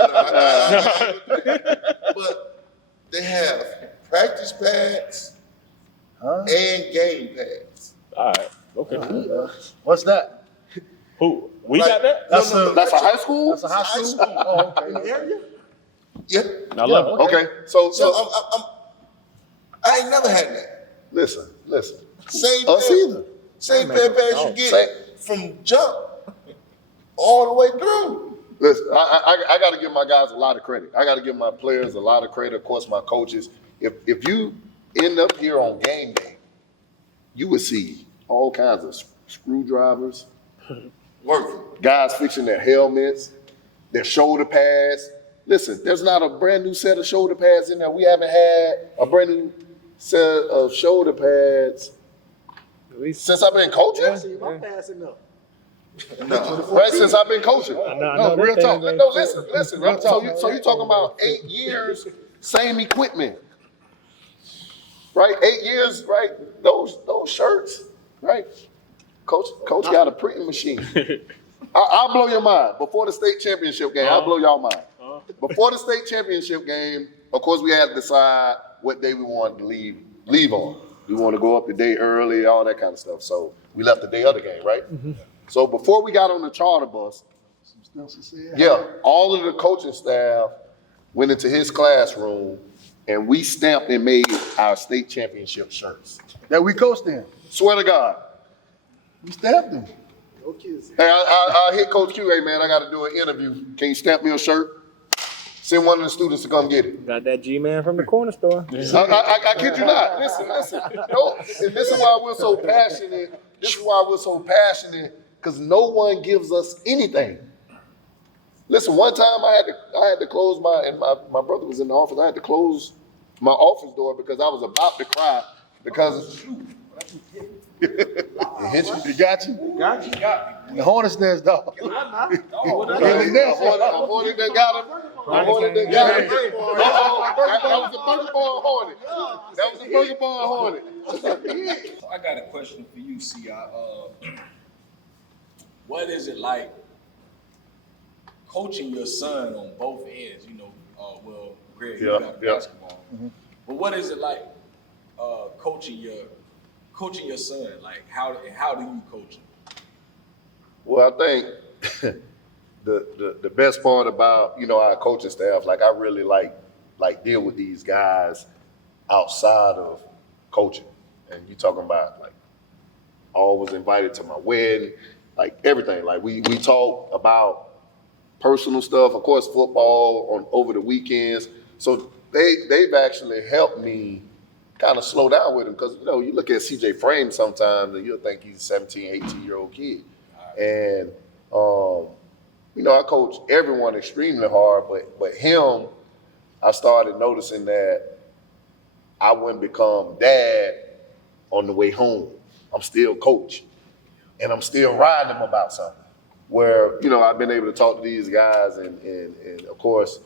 but they have practice pads and game pads. All right. Okay. What's that? Who? We got that? That's That's a high school? That's a high school? Oh, okay. In the area? Yeah. I love it. Okay. So I ain't never had that. listen. Same Us pair, either. same pair of pants you get from jump all the way through. Listen, I got to give my guys a lot of credit. I got to give my players a lot of credit. Of course, my coaches. If you end up here on game day, you would see all kinds of screwdrivers, Working. guys fixing their helmets, their shoulder pads. Listen, there's not a brand new set of shoulder pads in there. We haven't had a brand new set of shoulder pads since I've been coaching. See, my passing up. Right, since I've been coaching. No, real talk. No, listen. So you talking about 8 years, same equipment, right? 8 years, right? Those shirts, right? Coach got a printing machine. I'll blow your mind. Before the state championship game, I'll blow y'all mind. Before the state championship game, of course, we had to decide what day we wanted to leave on. We want to go up the day early, all that kind of stuff. So we left the day of the game, right? Mm-hmm. So before we got on the charter bus, all of the coaching staff went into his classroom, and we stamped and made our state championship shirts. That we coached in. Swear to God. We stamped them. No kids. Hey, I hit Coach Q, hey man, I got to do an interview. Can you stamp me a shirt? Send one of the students to come get it. Got that G-Man from the corner store. I kid you not. Listen. No, and this is why we're so passionate. Because no one gives us anything. Listen, one time I had to close my brother was in the office. I had to close my office door because I was about to cry because it hit you. He got you? Got me. The Hornet's nest, dog. A hornet that got him. A hornet that got him. That was a burger-born hornet. That was a burger-born hornet. So I got a question for you, C.I. What is it like coaching your son on both ends? You know, well, Greg, you got basketball. Mm-hmm. But what is it like coaching your son? Like, how do you coach him? Well, I think the best part about, our coaching staff, like I really like deal with these guys outside of coaching. And you talking about like always invited to my wedding, like everything. Like we talk about personal stuff, of course, football over the weekends. So they've actually helped me kind of slow down with him because, you look at CJ Frame sometimes and you'll think he's a 17, 18-year-old kid. And, I coach everyone extremely hard, but him, I started noticing that I wouldn't become dad on the way home. I'm still coach, and I'm still riding them about something. Where, I've been able to talk to these guys and of course,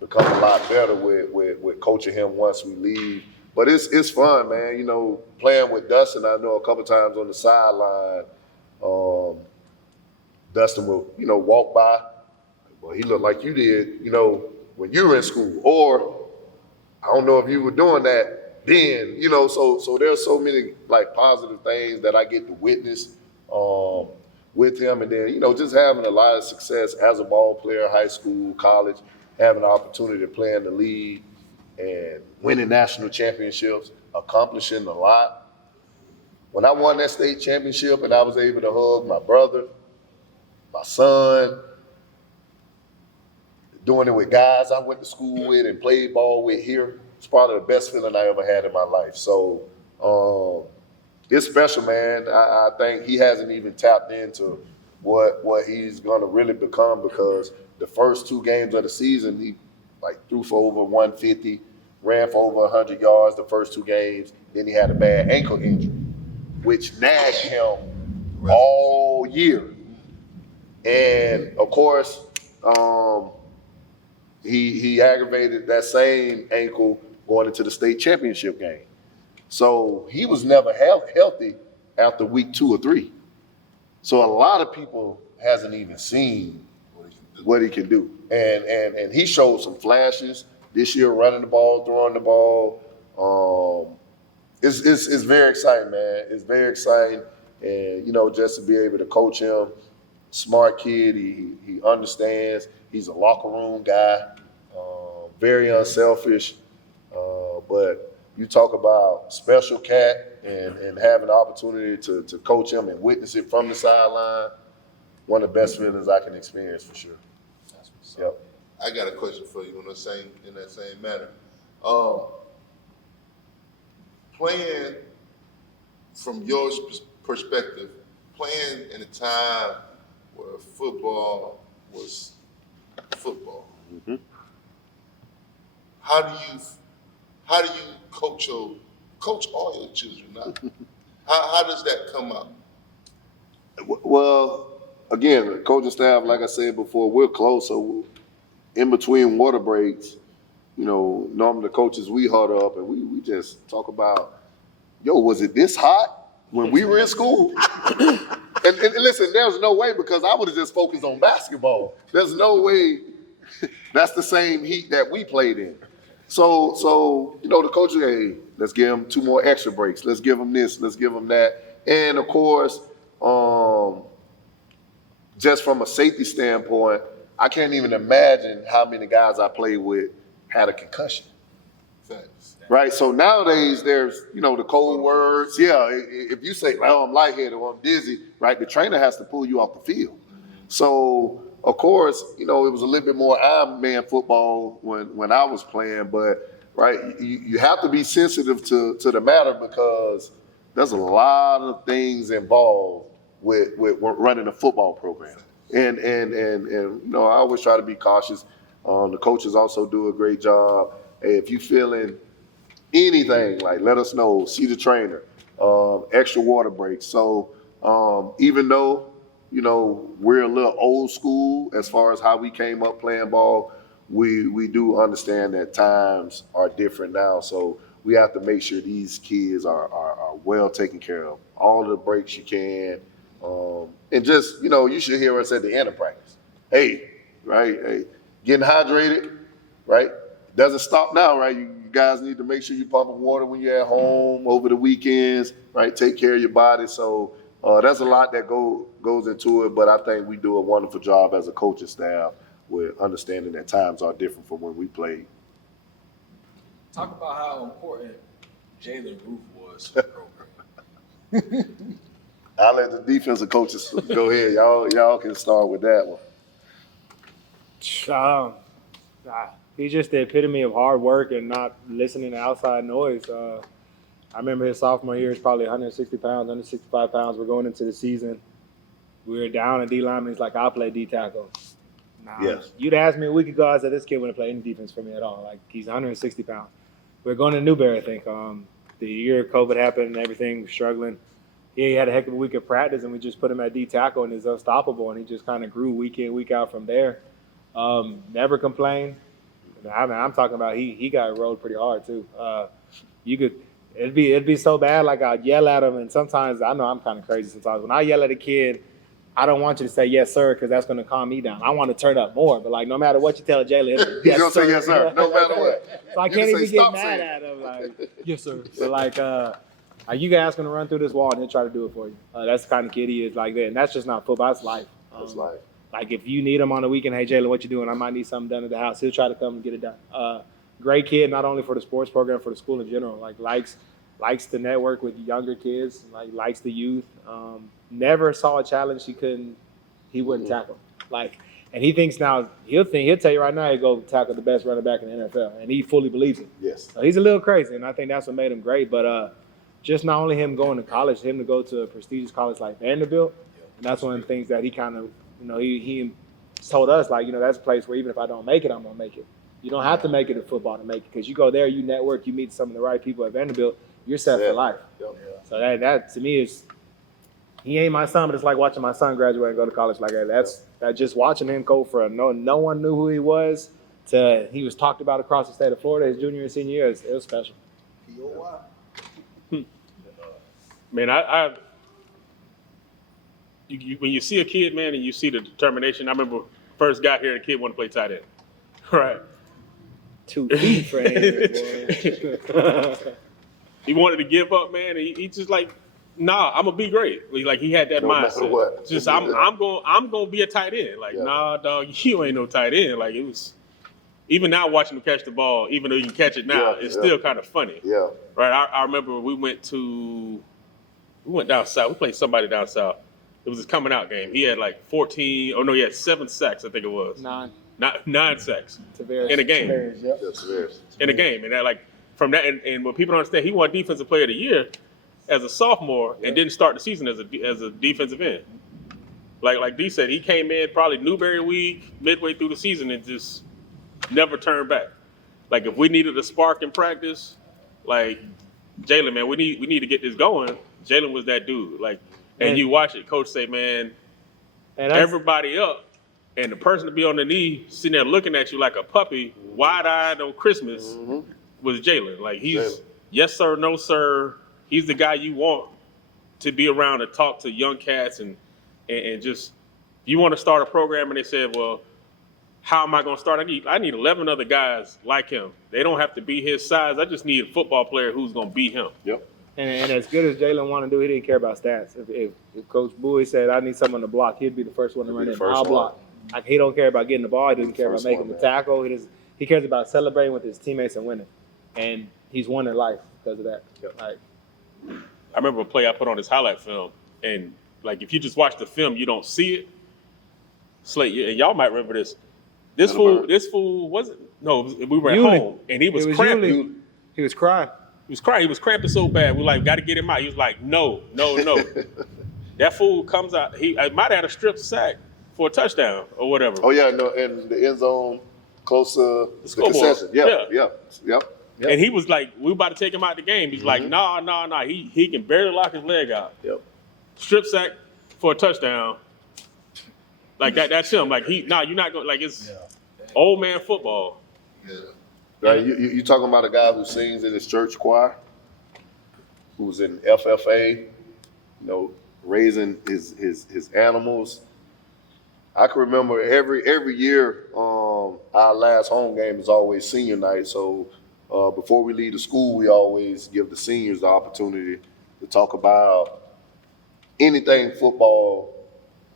become a lot better with coaching him once we leave. But it's fun, man. Playing with Dustin, I know a couple times on the sideline, Dustin will, walk by. Well, he looked like you did, when you were in school. Or I don't know if you were doing that then, so there's so many like positive things that I get to witness with him. And then, just having a lot of success as a ball player, high school, college, having the opportunity to play in the league and winning national championships, accomplishing a lot. When I won that state championship and I was able to hug my brother, my son, doing it with guys I went to school with and played ball with here, it's probably the best feeling I ever had in my life. So it's special, man. I think he hasn't even tapped into what he's gonna really become because the first 2 games of the season, he threw for over 150, ran for over 100 yards the first 2 games. Then he had a bad ankle injury, which nagged him all year. And of course, he aggravated that same ankle going into the state championship game. So he was never healthy after week 2 or 3. So a lot of people hasn't even seen what he can do. And he showed some flashes this year, running the ball, throwing the ball. It's very exciting, man. It's very exciting. And, just to be able to coach him, smart kid, he understands. He's a locker room guy, very unselfish. But you talk about special cat and having the opportunity to coach him and witness it from the sideline, one of the best feelings I can experience for sure. That's what's up. Yep. I got a question for you in that same manner. Playing from your perspective, playing in a time where football was football. Mm-hmm. How do you coach all your children now? How does that come out? Well, again, the coaching staff, like I said before, we're close. So in between water breaks, normally the coaches, we huddle up and we just talk about, was it this hot when we were in school? and listen, there's no way because I would have just focused on basketball. There's no way that's the same heat that we played in. So the coach, hey, let's give them 2 more extra breaks. Let's give them this. Let's give them that. And of course, just from a safety standpoint, I can't even imagine how many guys I played with had a concussion. Facts. Right, so nowadays there's, the cold words. Yeah, if you say, "Oh, I'm lightheaded," or "I'm dizzy," right, the trainer has to pull you off the field. So of course, it was a little bit more Iron Man football when I was playing, but right, you have to be sensitive to the matter because there's a lot of things involved with running a football program, and I always try to be cautious. The coaches also do a great job. Hey, if you feeling anything, like, let us know. See the trainer. Extra water breaks. So even though we're a little old school as far as how we came up playing ball, we do understand that times are different now. So we have to make sure these kids are well taken care of. All the breaks you can, and just you should hear us at the end of practice. Hey, right? Hey, getting hydrated, right? Doesn't stop now, right? You guys need to make sure you're pumping water when you're at home over the weekends, right? Take care of your body. So there's a lot that goes into it, but I think we do a wonderful job as a coaching staff with understanding that times are different from when we played. Talk about how important Jalen Roof was for the program. I'll let the defensive coaches go ahead. Y'all can start with that one. He's just the epitome of hard work and not listening to outside noise. I remember his sophomore year, he's probably 160 pounds, 165 pounds. We're going into the season. We were down a D lineman. He's like, "I'll play D tackle." Nah, Yes. You'd ask me a week ago, I said, "This kid wouldn't play any defense for me at all." Like, he's 160 pounds. We're going to Newberry, I think. The year COVID happened and everything was struggling. He had a heck of a week of practice, and we just put him at D tackle, and he's unstoppable. And he just kind of grew week in, week out from there. Never complained. I'm talking about he got rolled pretty hard too. It'd be so bad, like I'd yell at him, and sometimes I know I'm kind of crazy sometimes. When I yell at a kid, I don't want you to say yes sir because that's going to calm me down. I want to turn up more, but like no matter what you tell Jalen, He's gonna say yes sir, no matter what. So I You can't can even say, get "Stop mad saying at him like yes sir. But like you guys gonna run through this wall and he'll try to do it for you. That's the kind of kid he is like that, and that's just not football. That's life. That's life. Like if you need him on the weekend, hey Jalen, what you doing? I might need something done at the house. He'll try to come and get it done. Great kid, not only for the sports program, for the school in general. Like likes to network with younger kids. Like likes the youth. Never saw a challenge he wouldn't tackle. Like, and he thinks now he'll tell you right now he'll go tackle the best running back in the NFL, and he fully believes it. Yes. So he's a little crazy, and I think that's what made him great. But just not only him going to college, him to go to a prestigious college like Vanderbilt, and that's one of the things that he kind of he told us, like, that's a place where even if I don't make it, I'm gonna make it. You don't have to make it in football to make it, because you go there, you network, you meet some of the right people at Vanderbilt, you're set for life. Yep. So that to me is, he ain't my son, but it's like watching my son graduate and go to college like that. That's just watching him go from no one knew who he was to he was talked about across the state of Florida his junior and senior year. It was special. Man, when you see a kid, man, and you see the determination. I remember first got here, the kid wanted to play tight end. Right. 2 feet for him. He wanted to give up, man. And he just like, nah, I'm gonna be great. Like he had that No matter mindset. what. Just I'm gonna be a tight end. Like, nah, dog, you ain't no tight end. Like it was. Even now, watching him catch the ball, even though you can catch it now, it's still kind of funny. Yeah. Right. I remember we went down south. We played somebody down south. It was his coming out game. He had like 14. Oh no, he had 7 sacks. I think it was 9. Not 9 sacks Tavares. in a game. Yes. In a game, and that, like from that, and what people don't understand, he won Defensive Player of the Year as a sophomore and didn't start the season as a defensive end. Like D said, he came in probably Newberry week, midway through the season, and just never turned back. Like if we needed a spark in practice, like Jalen, man, we need to get this going. Jalen was that dude. Like, and you watch it, coach say, man, everybody up, and the person to be on the knee sitting there looking at you like a puppy, wide-eyed on Christmas, was Jalen. Like he's yes sir, no sir. He's the guy you want to be around to talk to young cats and just, you want to start a program, and they said, well, how am I going to start? I need 11 other guys like him. They don't have to be his size. I just need a football player who's going to beat him. Yep. And as good as Jalen wanted to do, he didn't care about stats. If Coach Bowie said, I need someone to block, he'd be the first one to run in. I'll block. Like he don't care about getting the ball. He doesn't care about First making one, the man. tackle. He cares about celebrating with his teammates and winning. And he's won in life because of that. Like, I remember a play I put on his highlight film, and like if you just watch the film, you don't see it. Slate, and y'all might remember this. This fool wasn't. No, we were at Yuli. home, and he was It was cramping. Yuli. He was crying. He was crying. He was cramping so bad. We like got to get him out. He was like, no. That fool comes out. He might have had a strip sack for a touchdown or whatever. Oh yeah, no, in the end zone, close to the scoreboard. concession. Yeah. And he was like, we were about to take him out the game. He's like, nah. He can barely lock his leg out. Yep. Strip sack for a touchdown. Like that's him. Like you're not going. Like it's old man football. Yeah. Right, you talking about a guy who sings in his church choir, who's in FFA, raising his animals. I can remember every year, our last home game is always senior night. So before we leave the school, we always give the seniors the opportunity to talk about anything football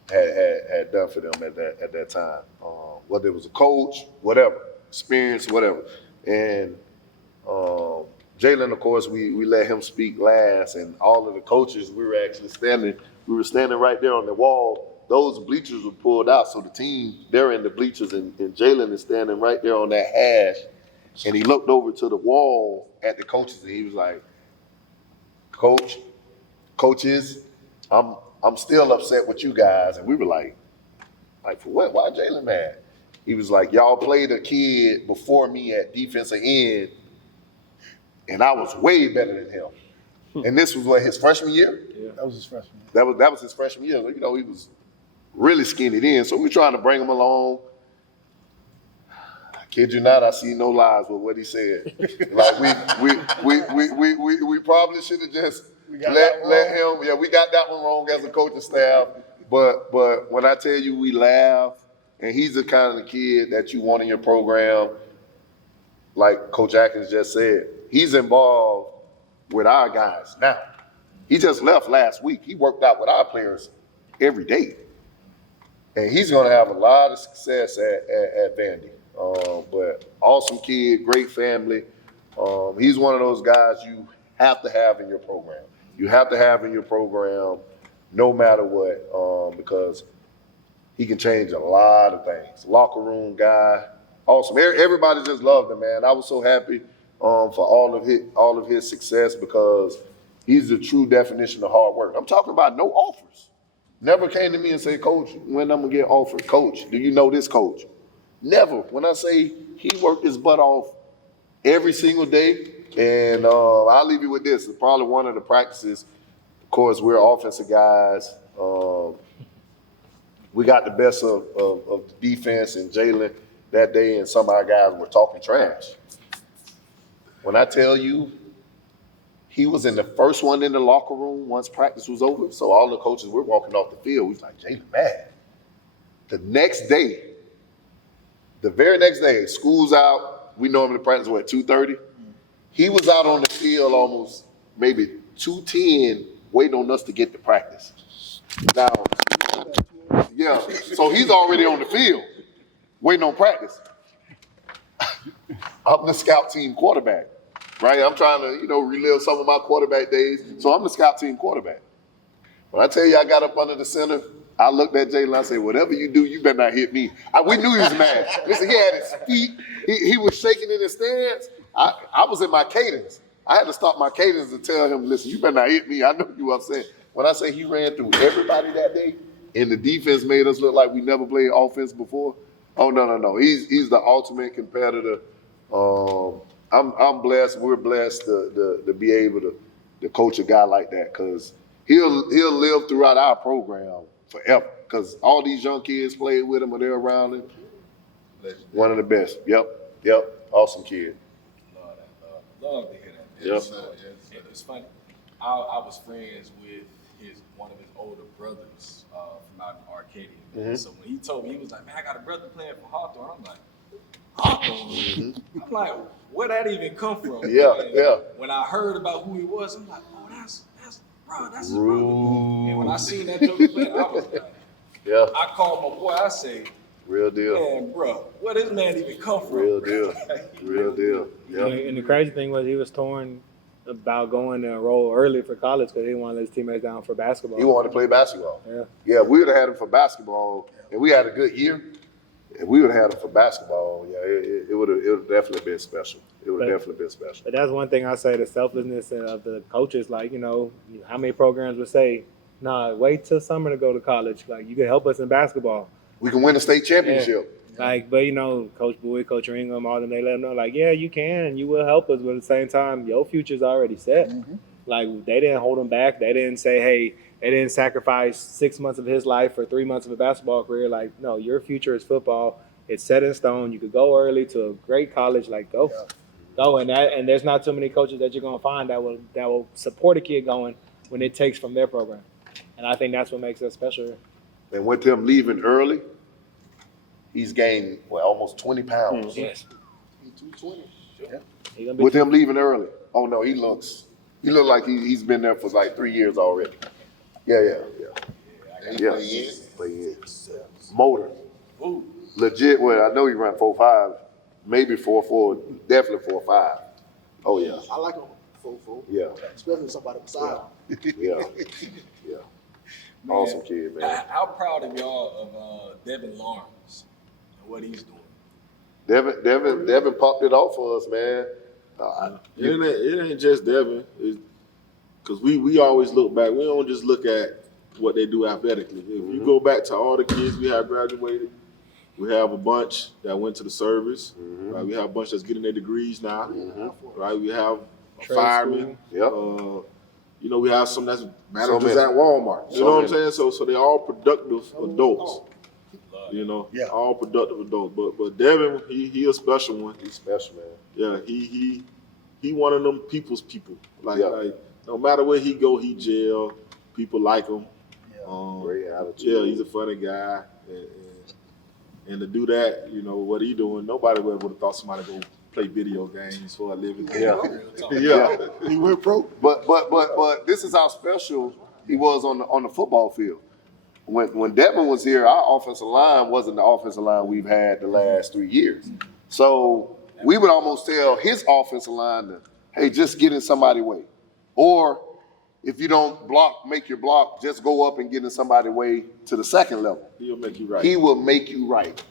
had done for them at that time, whether it was a coach, whatever, experience, whatever. And Jalen, of course, we let him speak last, and all of the coaches, we were standing right there on the wall. Those bleachers were pulled out, so the team, they're in the bleachers, and Jalen is standing right there on that hash, and he looked over to the wall at the coaches, and he was like, coaches, I'm still upset with you guys. And we were like for what? Why Jalen mad? He was like, y'all played a kid before me at defensive end, and I was way better than him. And this was his freshman year? Yeah. That was his freshman year. That was his freshman year. He was really skinny then. So we're trying to bring him along. I kid you not, I see no lies with what he said. Like we probably should have just let him. Yeah, we got that one wrong as a coaching staff. But when I tell you we laugh, and he's the kind of kid that you want in your program, like Coach Atkins just said, he's involved with our guys now. He just left last week. He worked out with our players every day. And he's going to have a lot of success at Vandy. But awesome kid, great family. He's one of those guys you have to have in your program. You have to have in your program no matter what, because he can change a lot of things. Locker room guy, awesome. Everybody just loved him, man. I was so happy for all of his success, because he's the true definition of hard work. I'm talking about no offers. Never came to me and said, Coach, when I'm gonna get offered? Coach, do you know this coach? Never. When I say he worked his butt off every single day, and I'll leave you with this. Probably one of the practices, of course, we're offensive guys. We got the best of the defense and Jalen that day, and some of our guys were talking trash. When I tell you, he was in the first one in the locker room once practice was over. So all the coaches were walking off the field. We was like, Jalen, mad. The next day, the very next day, school's out. We normally practice, 2:30? He was out on the field almost maybe 2:10, waiting on us to get to practice. Now, yeah, so he's already on the field, waiting on practice. I'm the scout team quarterback, right? I'm trying to, relive some of my quarterback days. So I'm the scout team quarterback. When I tell you I got up under the center, I looked at Jalen, I said, whatever you do, you better not hit me. We knew he was mad. Listen, he had his feet. He was shaking in his stance. I was in my cadence. I had to stop my cadence to tell him, listen, you better not hit me. I know you upset. When I say he ran through everybody that day, and the defense made us look like we never played offense before, oh, no. He's the ultimate competitor. I'm blessed. We're blessed to be able to coach a guy like that, because he'll live throughout our program forever, because all these young kids played with him or they're around him. One of the best. Yep. Awesome kid. Love to hear that. Yep. It's funny. I was friends with one of his older brothers from out in Arcadia. Mm-hmm. So when he told me, he was like, man, I got a brother playing for Hawthorne. I'm like, Hawthorne? Mm-hmm. I'm like, where that even come from? Yeah. When I heard about who he was, I'm like, oh, that's his brother. And when I seen that joker play, I was like, yeah. I called my boy, I say, Real deal. Man, bro, where this man even come from? Real deal. Real deal. Yep. And the crazy thing was he was torn about going to enroll early for college because he didn't want to let his teammates down for basketball. He wanted to play basketball. Yeah. Yeah, we would have had him for basketball, and we had a good year. If we would have had him for basketball, yeah, it would have definitely been special. It would have definitely been special. But that's one thing I say, the selflessness of the coaches. Like, how many programs would say, nah, wait till summer to go to college. Like, you can help us in basketball. We can win a state championship. Like, but Coach Bowie, Coach Ingham, all them, they let them know, like, yeah, you can and you will help us, but at the same time, your future's already set. Mm-hmm. Like, they didn't hold him back. They didn't say, hey, they didn't sacrifice 6 months of his life for 3 months of a basketball career. Like, no, your future is football. It's set in stone. You could go early to a great college. Like, go, and there's not too many coaches that you're gonna find that will support a kid going when it takes from their program. And I think that's what makes us special. And with him leaving early, he's gained almost 20 pounds. Yes. 220. Yeah. With him leaving early, oh no, he looks like he's been there for like 3 years already. Yeah. Play in. Motor. Ooh. Legit. Well, I know he ran 4.5, maybe 4.4, definitely 4.5. Oh yeah. I like him 4-4. Yeah. Especially somebody beside him. Yeah. Awesome kid, man. How proud of y'all of Devin Lawrence and what he's doing? Devin popped it off for us, man. It ain't just Devin, because we always look back. We don't just look at what they do athletically. If you go back to all the kids we have graduated, we have a bunch that went to the service. Right? We have a bunch that's getting their degrees now. Right? We have a fireman. Yep. We have some that's managers at Walmart. You know what I'm saying? So they're all productive adults. All productive adults. But Devin, he a special one. He's special, man. Yeah, he one of them people's people. Like no matter where he go, he gel. People like him. Great attitude. Yeah, he's a funny guy. And to do that, what he doing, nobody would have thought somebody go play video games for a living. Yeah. He went pro. But this is how special he was on the football field. When Devin was here, our offensive line wasn't the offensive line we've had the last 3 years. So we would almost tell his offensive line to, hey, just get in somebody's way. Or if you don't make your block, just go up and get in somebody's way to the second level. He'll make you right. He will make you right.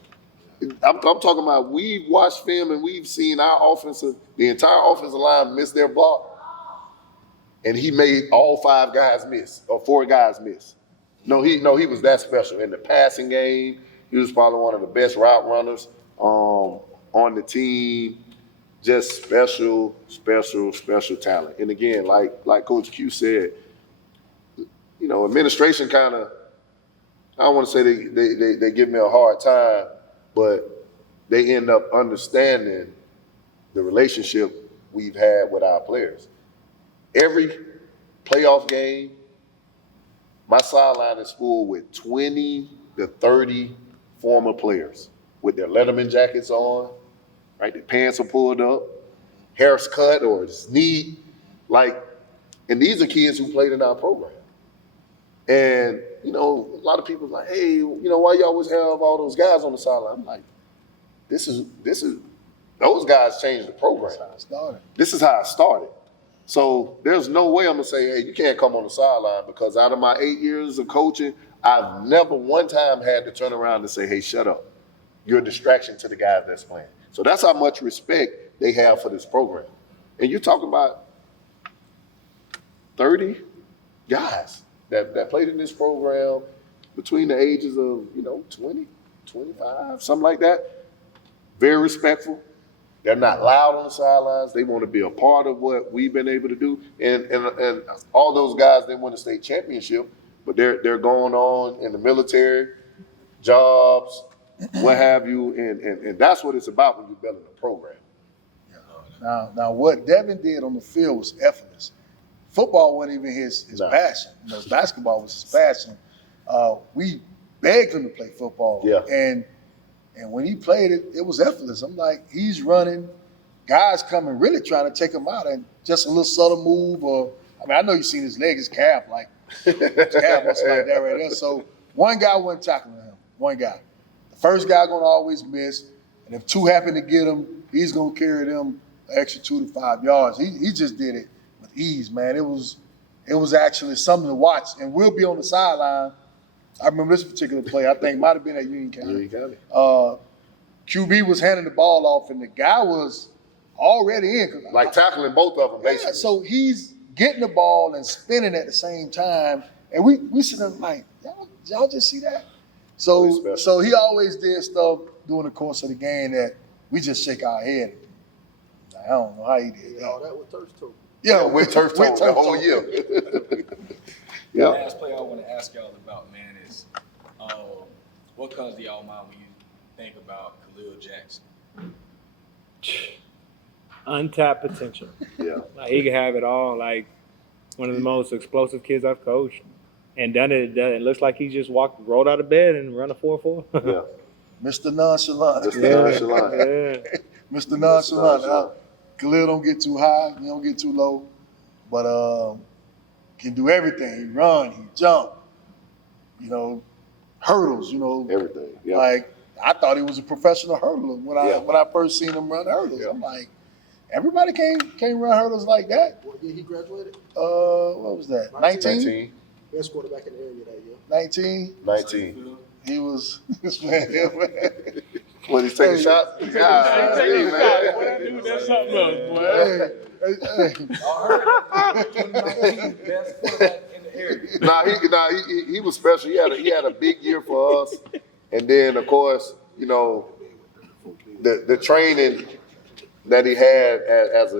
I'm talking about, we've watched film and we've seen the entire offensive line miss their block, and he made all 5 guys miss, or 4 guys miss. No, he was that special. In the passing game, he was probably one of the best route runners on the team. Just special talent. And again, like Coach Q said, administration kind of, I don't want to say they give me a hard time, but they end up understanding the relationship we've had with our players. Every playoff game, my sideline is full with 20 to 30 former players with their Letterman jackets on, right? Their pants are pulled up, hair's cut or it's neat. And these are kids who played in our program. And, a lot of people are like, hey, why you always have all those guys on the sideline? I'm like, this is those guys changed the program. This is how it started. So there's no way I'm going to say, hey, you can't come on the sideline, because out of my 8 years of coaching, I've never one time had to turn around and say, hey, shut up. You're a distraction to the guys that's playing. So that's how much respect they have for this program. And you're talking about 30 guys that played in this program between the ages of, 20, 25, something like that. Very respectful. They're not loud on the sidelines. They want to be a part of what we've been able to do. And all those guys, they won a state championship, but they're going on in the military, jobs, what have you, and that's what it's about when you're building a program. Now what Devin did on the field was effortless. Football wasn't even his passion. Basketball was his passion. We begged him to play football. Yeah. And when he played it, it was effortless. I'm like, he's running, guys coming really trying to take him out, and just a little subtle move, or I know you've seen his leg, his calf, his calf was like that right there. So one guy wasn't tackling him. One guy. The first guy gonna always miss, and if two happen to get him, he's gonna carry them an extra 2 to 5 yards. He just did it with ease, man. It was actually something to watch, and we'll be on the sideline. I remember this particular play. I think it might have been at Union County. QB was handing the ball off, and the guy was already in. Like tackling both of them, basically. Yeah, so he's getting the ball and spinning at the same time, and we sitting there like, y'all just see that? So he always did stuff during the course of the game that we just shake our head. I don't know how he did that. All that with turf toe. Yeah, with turf toe the whole year. The last play I want to ask y'all about, man, is what comes to y'all mind when you think about Khalil Jackson? Untapped potential. Yeah. Like, he can have it all. Like, one of the most explosive kids I've coached. And done it. It looks like he just rolled out of bed and run a 4-4. Yeah. Mr. Nonchalant. Nonchalant. Mr. Nonchalant. Khalil don't get too high, he don't get too low, but can do everything. He run, he jump, hurdles, Everything. Yeah. Like, I thought he was a professional hurdler when I first seen him run hurdles. Yeah. I'm like, everybody can't run hurdles like that. What year he graduated? What was that? 19? Best quarterback in the area that year. 19? 19. He was this man. When he's taking shots? Taking shots. Boy, that dude, that's something else, boy. Best quarterback in the area. He was special. He had a big year for us, and then of course, the training that he had as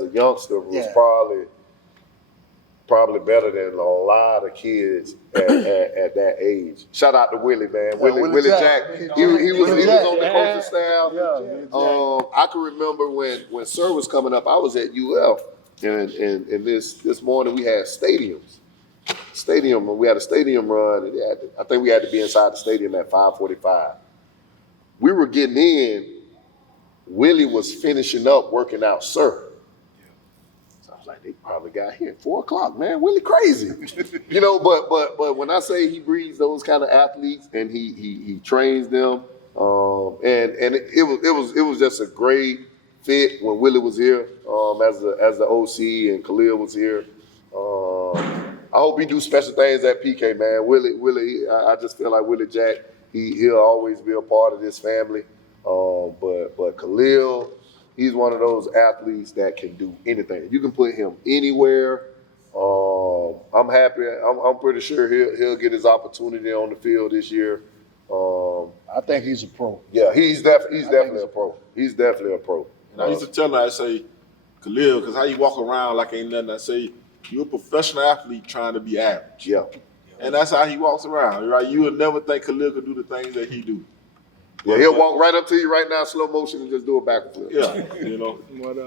a youngster was probably better than a lot of kids at that age. Shout out to Willie, man. Willie Jack. He was on the coaching staff. I can remember when Sir was coming up, I was at UF, and this morning we had stadiums. We had a stadium run. And I think we had to be inside the stadium at 5:45. We were getting in. Willie was finishing up working out Sir. Like, they probably got here at 4 o'clock, man. Willie crazy. But when I say he breeds those kind of athletes and he trains them, and it was just a great fit when Willie was here as the OC and Khalil was here. I hope he do special things at PK, man. Willie, I just feel like Willie Jack, he'll always be a part of this family. But Khalil, he's one of those athletes that can do anything. You can put him anywhere. I'm happy. I'm pretty sure he'll get his opportunity on the field this year. I think he's a pro. Yeah, he's definitely a pro. He's definitely a pro. And I used to tell him, I say, Khalil, because how you walk around like ain't nothing. I say, you're a professional athlete trying to be average. Yeah. And that's how he walks around, right? You would never think Khalil could do the things that he do. Yeah, he'll walk right up to you right now, slow motion, and just do a backflip. Yeah,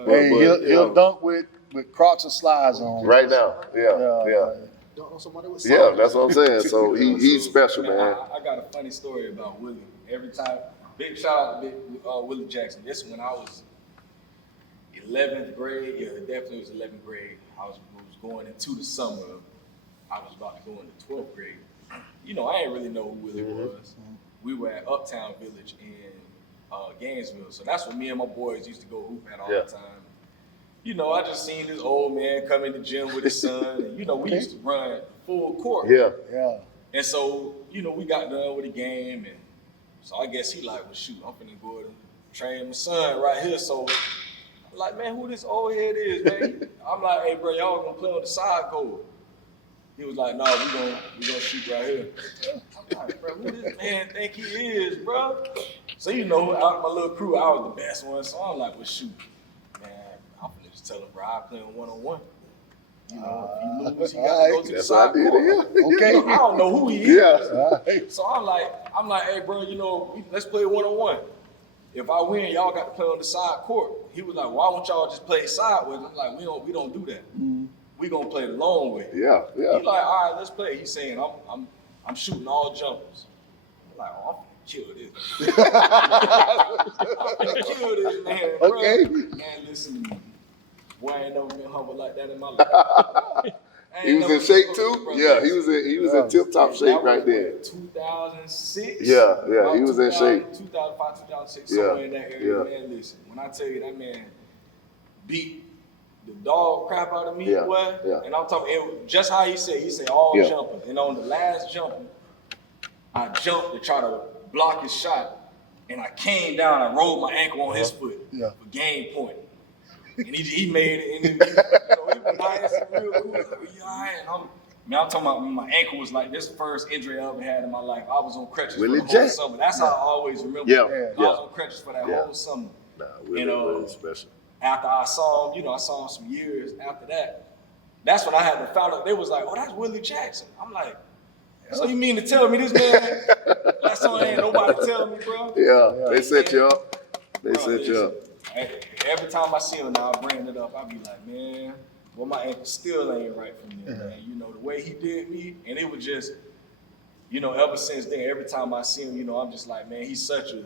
Hey, he'll dunk with Crocs and slides on. Right now. Yeah. Dunk on somebody with Yeah, that's what I'm saying. So he's special, man. I got a funny story about Willie. Every time, big shout out to Willie Jackson. This when I was 11th grade. Yeah, it definitely was 11th grade. I was going into the summer. I was about to go into 12th grade. I didn't really know who Willie was. We were at Uptown Village in Gainesville. So that's where me and my boys used to go hoop at all the time. I just seen this old man come in the gym with his son. And, we used to run full court. Yeah. And so, we got done with the game. And so I guess he like, well, shoot, I'm finna go and train my son right here. So I'm like, man, who this old head is, man? I'm like, hey, bro, y'all gonna play on the side court. He was like, no, we gonna shoot right here. I'm like, bro, who this man think he is, bro? So out of my little crew, I was the best one. So I'm like, well, shoot, man, I'm gonna just tell him, bro, I play on one-on-one. If you lose, you gotta go to the side court. Okay. I don't know who he is. Yeah. So I'm like, hey, bro, let's play one-on-one. If I win, y'all got to play on the side court. He was like, why don't y'all just play sideways? I'm like, we don't do that. We gonna play the long way. Yeah. He's like, all right, let's play. He's saying, I'm shooting all jumpers. I'm like, I'm gonna kill this. I'm gonna kill this man, bro. Okay. Man, listen to me. Boy, I ain't never been humble like that in my life. He was in shape too. Yeah, he was in tip top shape right there. 2006. Yeah, he was in shape. 2005, 2006, Yeah, somewhere in that area. yeah. Man, listen, when I tell you that man beat the dog crap out of me, Yeah, boy, yeah. and I'm talking just how he said all Yeah. jumping. And on the last jumping, I jumped to try to block his shot, and I came down, I rolled my ankle on his foot for game point. And he made it, and he was nice and real cool. Like, yeah, all right. And I'm talking about my ankle was like this first injury I ever had in my life. I was on crutches for the whole summer. That's how I always remember. Yeah. I was on crutches for that whole summer. Nah, really special. After I saw him, I saw him some years after that. That's when I had to find out. They was like, "Oh, that's Willie Jackson." I'm like, "So you mean to tell me this man? That's all ain't nobody telling me, bro." Yeah, they set you up. They set you up. Every time I see him now, I bring it up. I be like, man, well, my ankle still ain't right for me, man. The way he did me, and it was just, ever since then, every time I see him, I'm just like, man, he's such a,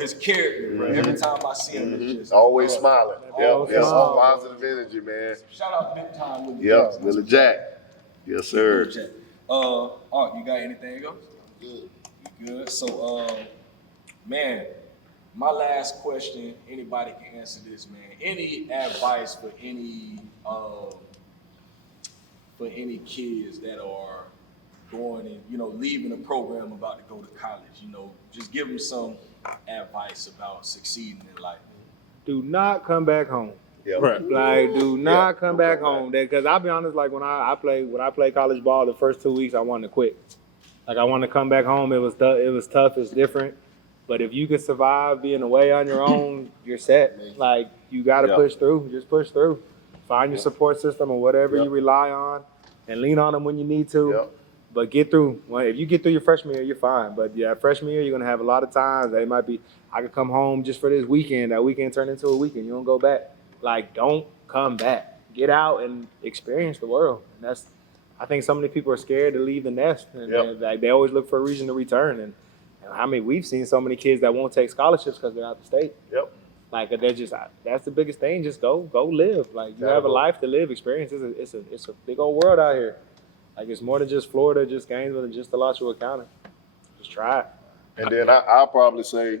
his character, bro. Every time I see him, it's just always smiling. Always Yeah, smiling. positive energy, man. Shout out Big Time Willie Yep, Jackson. Willie Jack. Yes, sir. Willie Jack. Art, you got anything else? Good. You good? So, man, my last question, anybody can answer this, man. Any advice for any kids that are going and, leaving a program about to go to college, just give them some advice about succeeding in life. Do not come back home. Yep. Right. Like, do not come back home. Because I'll be honest, like when I played college ball, the first 2 weeks I wanted to quit. Like I wanted to come back home. It was tough. It's different. But if you can survive being away on your own, you're set. Like you got to push through. Just push through. Find your support system or whatever you rely on, and lean on them when you need to. Yep. But get through. Well, if you get through your freshman year, you're fine. But freshman year, you're gonna have a lot of times that it might be. I could come home just for this weekend. That weekend turned into a weekend. You don't go back. Like don't come back. Get out and experience the world. And that's. I think so many people are scared to leave the nest, and they always look for a reason to return. And we've seen so many kids that won't take scholarships because they're out of state. Yep. Like that's the biggest thing. Just go live. Like you have a life to live. Experience. It's a big old world out here. Like it's more than just Florida, just Gainesville, and just Alachua County. Just try it. And then I'll probably say,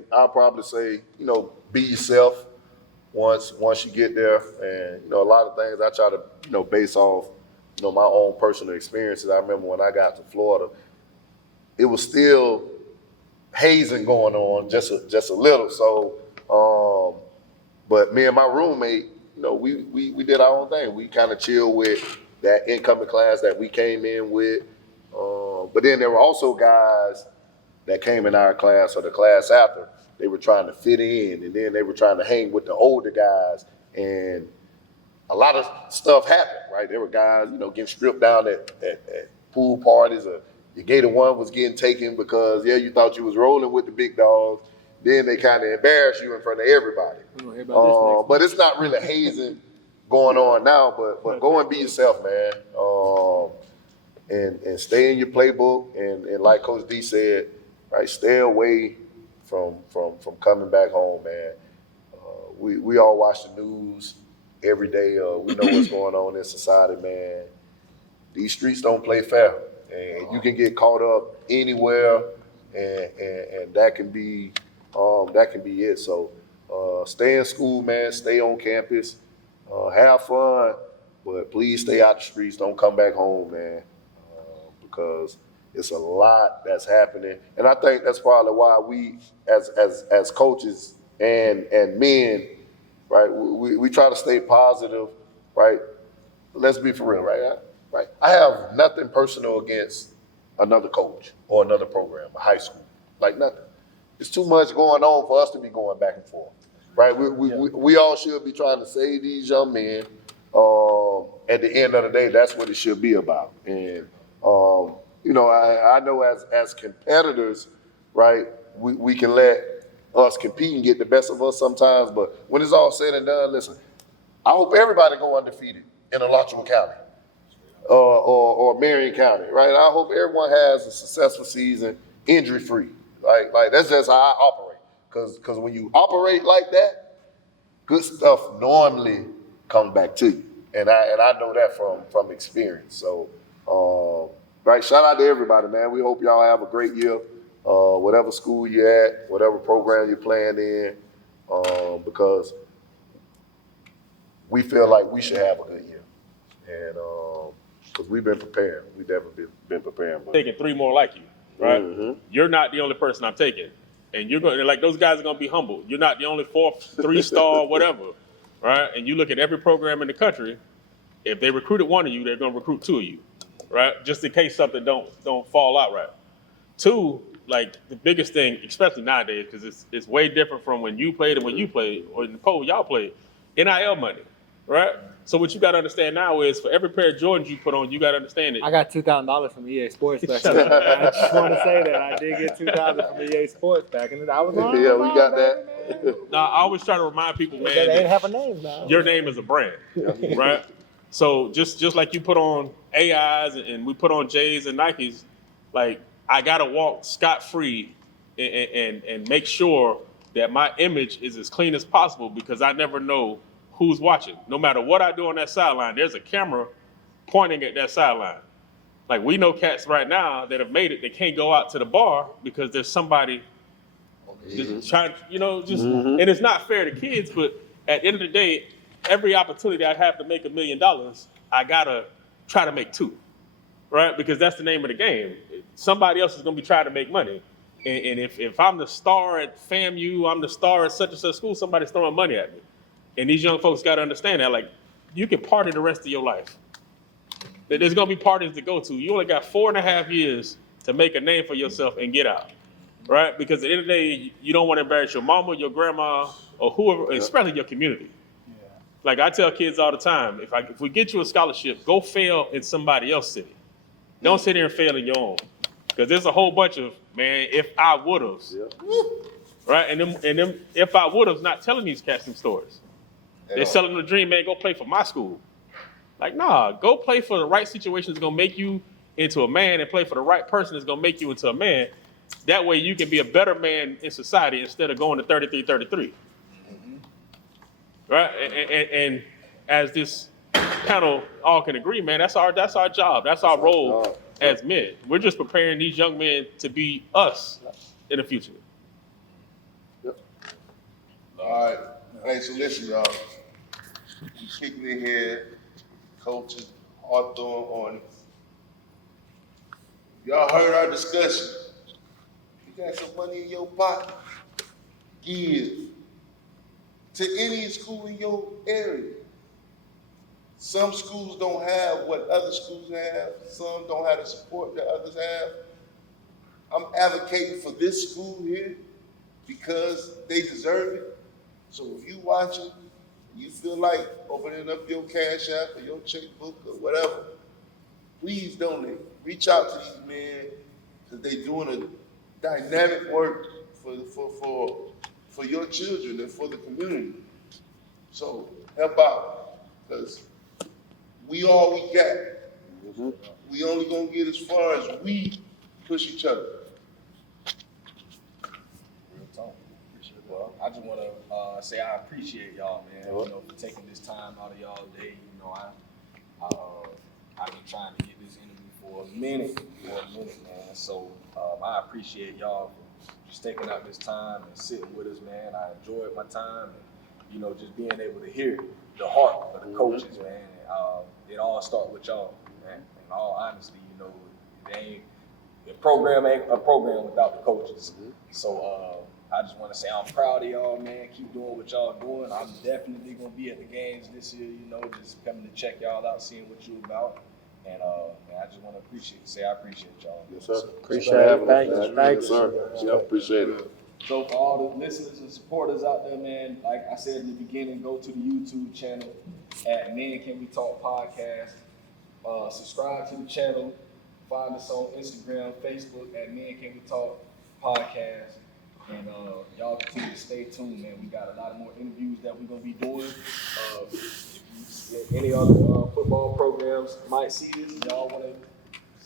be yourself once you get there. And a lot of things I try to base off my own personal experiences. I remember when I got to Florida, it was still hazing going on, just a little. So, but me and my roommate, we did our own thing. We kind of chilled with that incoming class that we came in with. But then there were also guys that came in our class or the class after. They were trying to fit in, and then they were trying to hang with the older guys. And a lot of stuff happened, right? There were guys, getting stripped down at pool parties, or your Gator 1 was getting taken because, you thought you was rolling with the big dogs. Then they kind of embarrass you in front of everybody. But it's not really hazing going on now, but go and be yourself, man. And stay in your playbook. And like Coach D said, right, stay away from coming back home, man. We all watch the news every day. We know what's going on in society, man. These streets don't play fair. And you can get caught up anywhere, and that can be it. So stay in school, man. Stay on campus. Have fun, but please stay out the streets. Don't come back home, man, because it's a lot that's happening. And I think that's probably why we, as coaches and men, right, we try to stay positive, right? Let's be for real, right? Right. I have nothing personal against another coach or another program, a high school, like nothing. It's too much going on for us to be going back and forth, right? We all should be trying to save these young men. At the end of the day, that's what it should be about. And I know as competitors, right, we can let us compete and get the best of us sometimes, but when it's all said and done, listen, I hope everybody go undefeated in Alachua County. Or Marion County, right? I hope everyone has a successful season, injury-free. Like that's just how I operate. Because when you operate like that, good stuff normally comes back to you. And I know that from experience. So, right, shout out to everybody, man. We hope y'all have a great year, whatever school you're at, whatever program you're playing in, because we feel like we should have a good year. And because we've been preparing. We've definitely been preparing. Taking 3 more like you, right? Mm-hmm. You're not the only person I'm taking. And you're going to, like, those guys are going to be humble. You're not the only 3-star, whatever, right? And you look at every program in the country, if they recruited 1 of you, they're going to recruit 2 of you, right? Just in case something don't fall out right. 2, like, the biggest thing, especially nowadays, because it's way different from when you played and when you played, or in the poll y'all played, NIL money, right? So what you got to understand now is for every pair of Jordans you put on, you got to understand it. I got $2,000 from EA Sports back. I just want to say that I did get $2,000 from EA Sports back, and I was on. Yeah, we got that. Now, I always try to remind people, man, They ain't that half a name now. your name is a brand, right? So just like you put on AIs and we put on J's and Nikes, like I gotta walk scot-free and make sure that my image is as clean as possible because I never know who's watching. No matter what I do on that sideline, there's a camera pointing at that sideline. Like we know cats right now that have made it, they can't go out to the bar because there's somebody just trying, and it's not fair to kids, but at the end of the day, every opportunity I have to make $1 million, I gotta try to make 2, right? Because that's the name of the game. Somebody else is gonna be trying to make money. And if I'm the star at FAMU, I'm the star at such and such school, somebody's throwing money at me. And these young folks gotta understand that, like, you can party the rest of your life. There's gonna be parties to go to. You only got 4.5 years to make a name for yourself and get out, right? Because at the end of the day, you don't want to embarrass your mama, your grandma, or whoever, especially your community. Yeah. Like I tell kids all the time, if we get you a scholarship, go fail in somebody else's city. Don't sit here and fail in your own. Because there's a whole bunch of, man, if I would'ves, right? And them if I would'ves not telling these cats some stories. They're selling them the dream, man, go play for my school. Like, nah, go play for the right situation that's gonna make you into a man and play for the right person that's gonna make you into a man. That way you can be a better man in society instead of going to 33-33. Mm-hmm. Right? And as this panel all can agree, man, that's our job. That's our role as men. We're just preparing these young men to be us in the future. Yep. All right. Hey, so listen, y'all. We kicking it here. Coaches, Hawthorne on it. Y'all heard our discussion. You got some money in your pocket? Give to any school in your area. Some schools don't have what other schools have. Some don't have the support that others have. I'm advocating for this school here because they deserve it. So if you watching, you feel like opening up your Cash App or your checkbook or whatever, please donate. Reach out to these men because they're doing a dynamic work for your children and for the community. So help out because we all we got. Mm-hmm. We only gonna get as far as we push each other. Well, I just want to say I appreciate y'all, man. For taking this time out of y'all day. I've been trying to get this interview for a minute, man. So I appreciate y'all for just taking out this time and sitting with us, man. I enjoyed my time, and just being able to hear the heart of the coaches, man. It all starts with y'all, man. In all honesty, the program ain't a program without the coaches. So. I just want to say I'm proud of y'all, man. Keep doing what y'all doing. I'm definitely going to be at the games this year, just coming to check y'all out, seeing what you about. And I just want to say I appreciate y'all. Yes, sir. Appreciate it. Thank you. Yes, sir. Yeah, appreciate it. So for all the listeners and supporters out there, man, like I said in the beginning, go to the YouTube channel at Men Can We Talk Podcast. Subscribe to the channel. Find us on Instagram, Facebook at Men Can We Talk Podcast. And y'all continue to stay tuned, man. We got a lot of more interviews that we're going to be doing. If any other football programs might see this, y'all want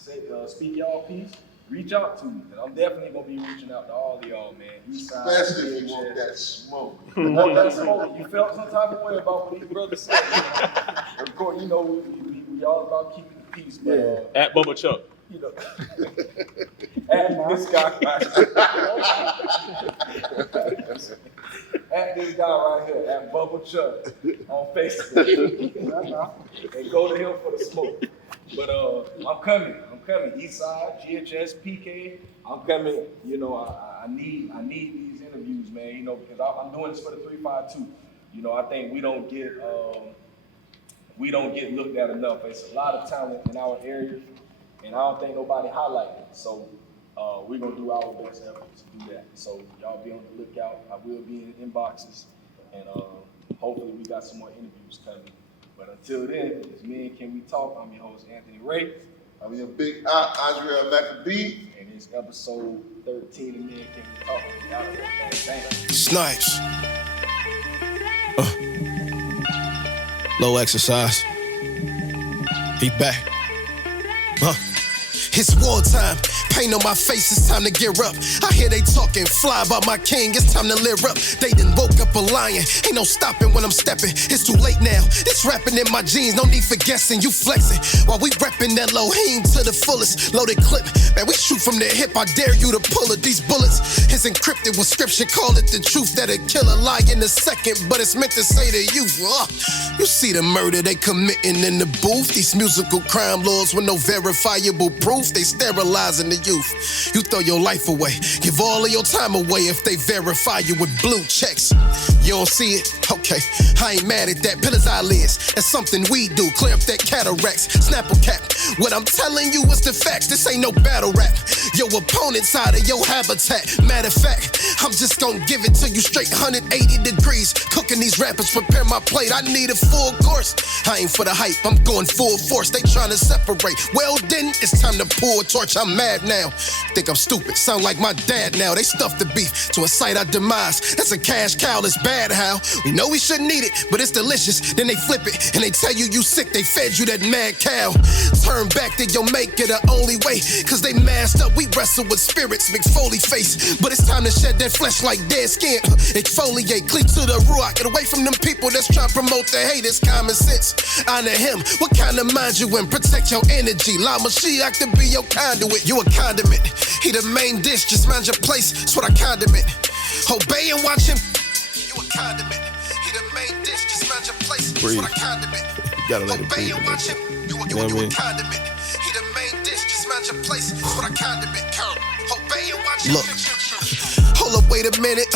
to speak y'all piece, reach out to me. And I'm definitely gonna be reaching out to all of y'all, man. Eastside, Especially if you want CHS. that smoke. Want that smoke. You felt some type of way about what these brothers said. Of course, you know, we all about keeping the peace, but At Bubba Chuck. you know, at this guy right at this guy right here, at Bubba Chuck on Facebook. And go to him for the smoke. But I'm coming. Eastside, GHS, PK. I'm coming. You know, I need these interviews, man. You know, because I'm doing this for the 352. You know, I think we don't get looked at enough. It's a lot of talent in our area, and I don't think nobody highlighted it. So we're gonna do our best efforts to do that. So y'all be on the lookout. I will be in the inboxes, and hopefully we got some more interviews coming. But until then, it's me and Can We Talk. I'm your host, Anthony Ray. I'm your big Andrea Maccabee. And it's episode 13 of Me and Can We Talk. Y'all know that thing. Snipes. Low exercise. He back. It's wartime. Pain on my face, it's time to gear up. I hear they talking fly about my king, it's time to live up. They done woke up a lion, ain't no stopping when I'm stepping. It's too late now, this rapping in my jeans, no need for guessing. You flexing, while we repping that Elohim to the fullest. Loaded clip, man, we shoot from the hip, I dare you to pull it. These bullets is encrypted with scripture, call it the truth. That'll kill a lie in a second, but it's meant to say to you. You see the murder they committing in the booth. These musical crime lords with no verifiable proof, they sterilizing the youth. You throw your life away, give all of your time away if they verify you with blue checks. You don't see it? Okay, I ain't mad at that. Pillars eyelids, that's something we do. Clear up that cataracts, snap a cap. What I'm telling you is the facts, this ain't no battle rap. Your opponent's out of your habitat. Matter of fact, I'm just gonna give it to you straight 180 degrees. Cooking these rappers, prepare my plate, I need a full course. I ain't for the hype, I'm going full force. They trying to separate, well then, it's time to pull a torch. I'm mad now. Think I'm stupid, sound like my dad now. They stuff the beef to incite our demise. That's a cash cow, it's bad how. We know we shouldn't eat it, but it's delicious. Then they flip it, and they tell you you sick. They fed you that mad cow. Turn back to your maker the only way. Cause they masked up, we wrestle with spirits, McFoley face. But it's time to shed that flesh like dead skin. Exfoliate, cleave to the ruach. Get away from them people that's trying to promote the hate. It's common sense. Honor him, what kind of mind you in? Protect your energy. Lama Shiach to be your conduit. You a condiment. He the main dish, just mind your place. That's what I condiment. Obey and watch him. You a condiment. He the main dish, just mind your place. That's what I condiment. You gotta let it Obey breathe. and watch him. You a condiment. He the main dish, just mind your place. That's what I condiment. Obey and watch him. Look. Hold up, wait a minute.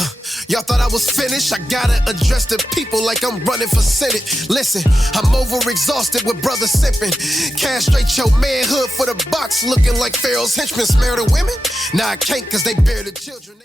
Y'all thought I was finished? I gotta address the people like I'm running for Senate. Listen, I'm overexhausted with brother sipping. Castrate your manhood for the box, looking like Pharaoh's henchmen. Smear the women? Nah, I can't, cause they bear the children.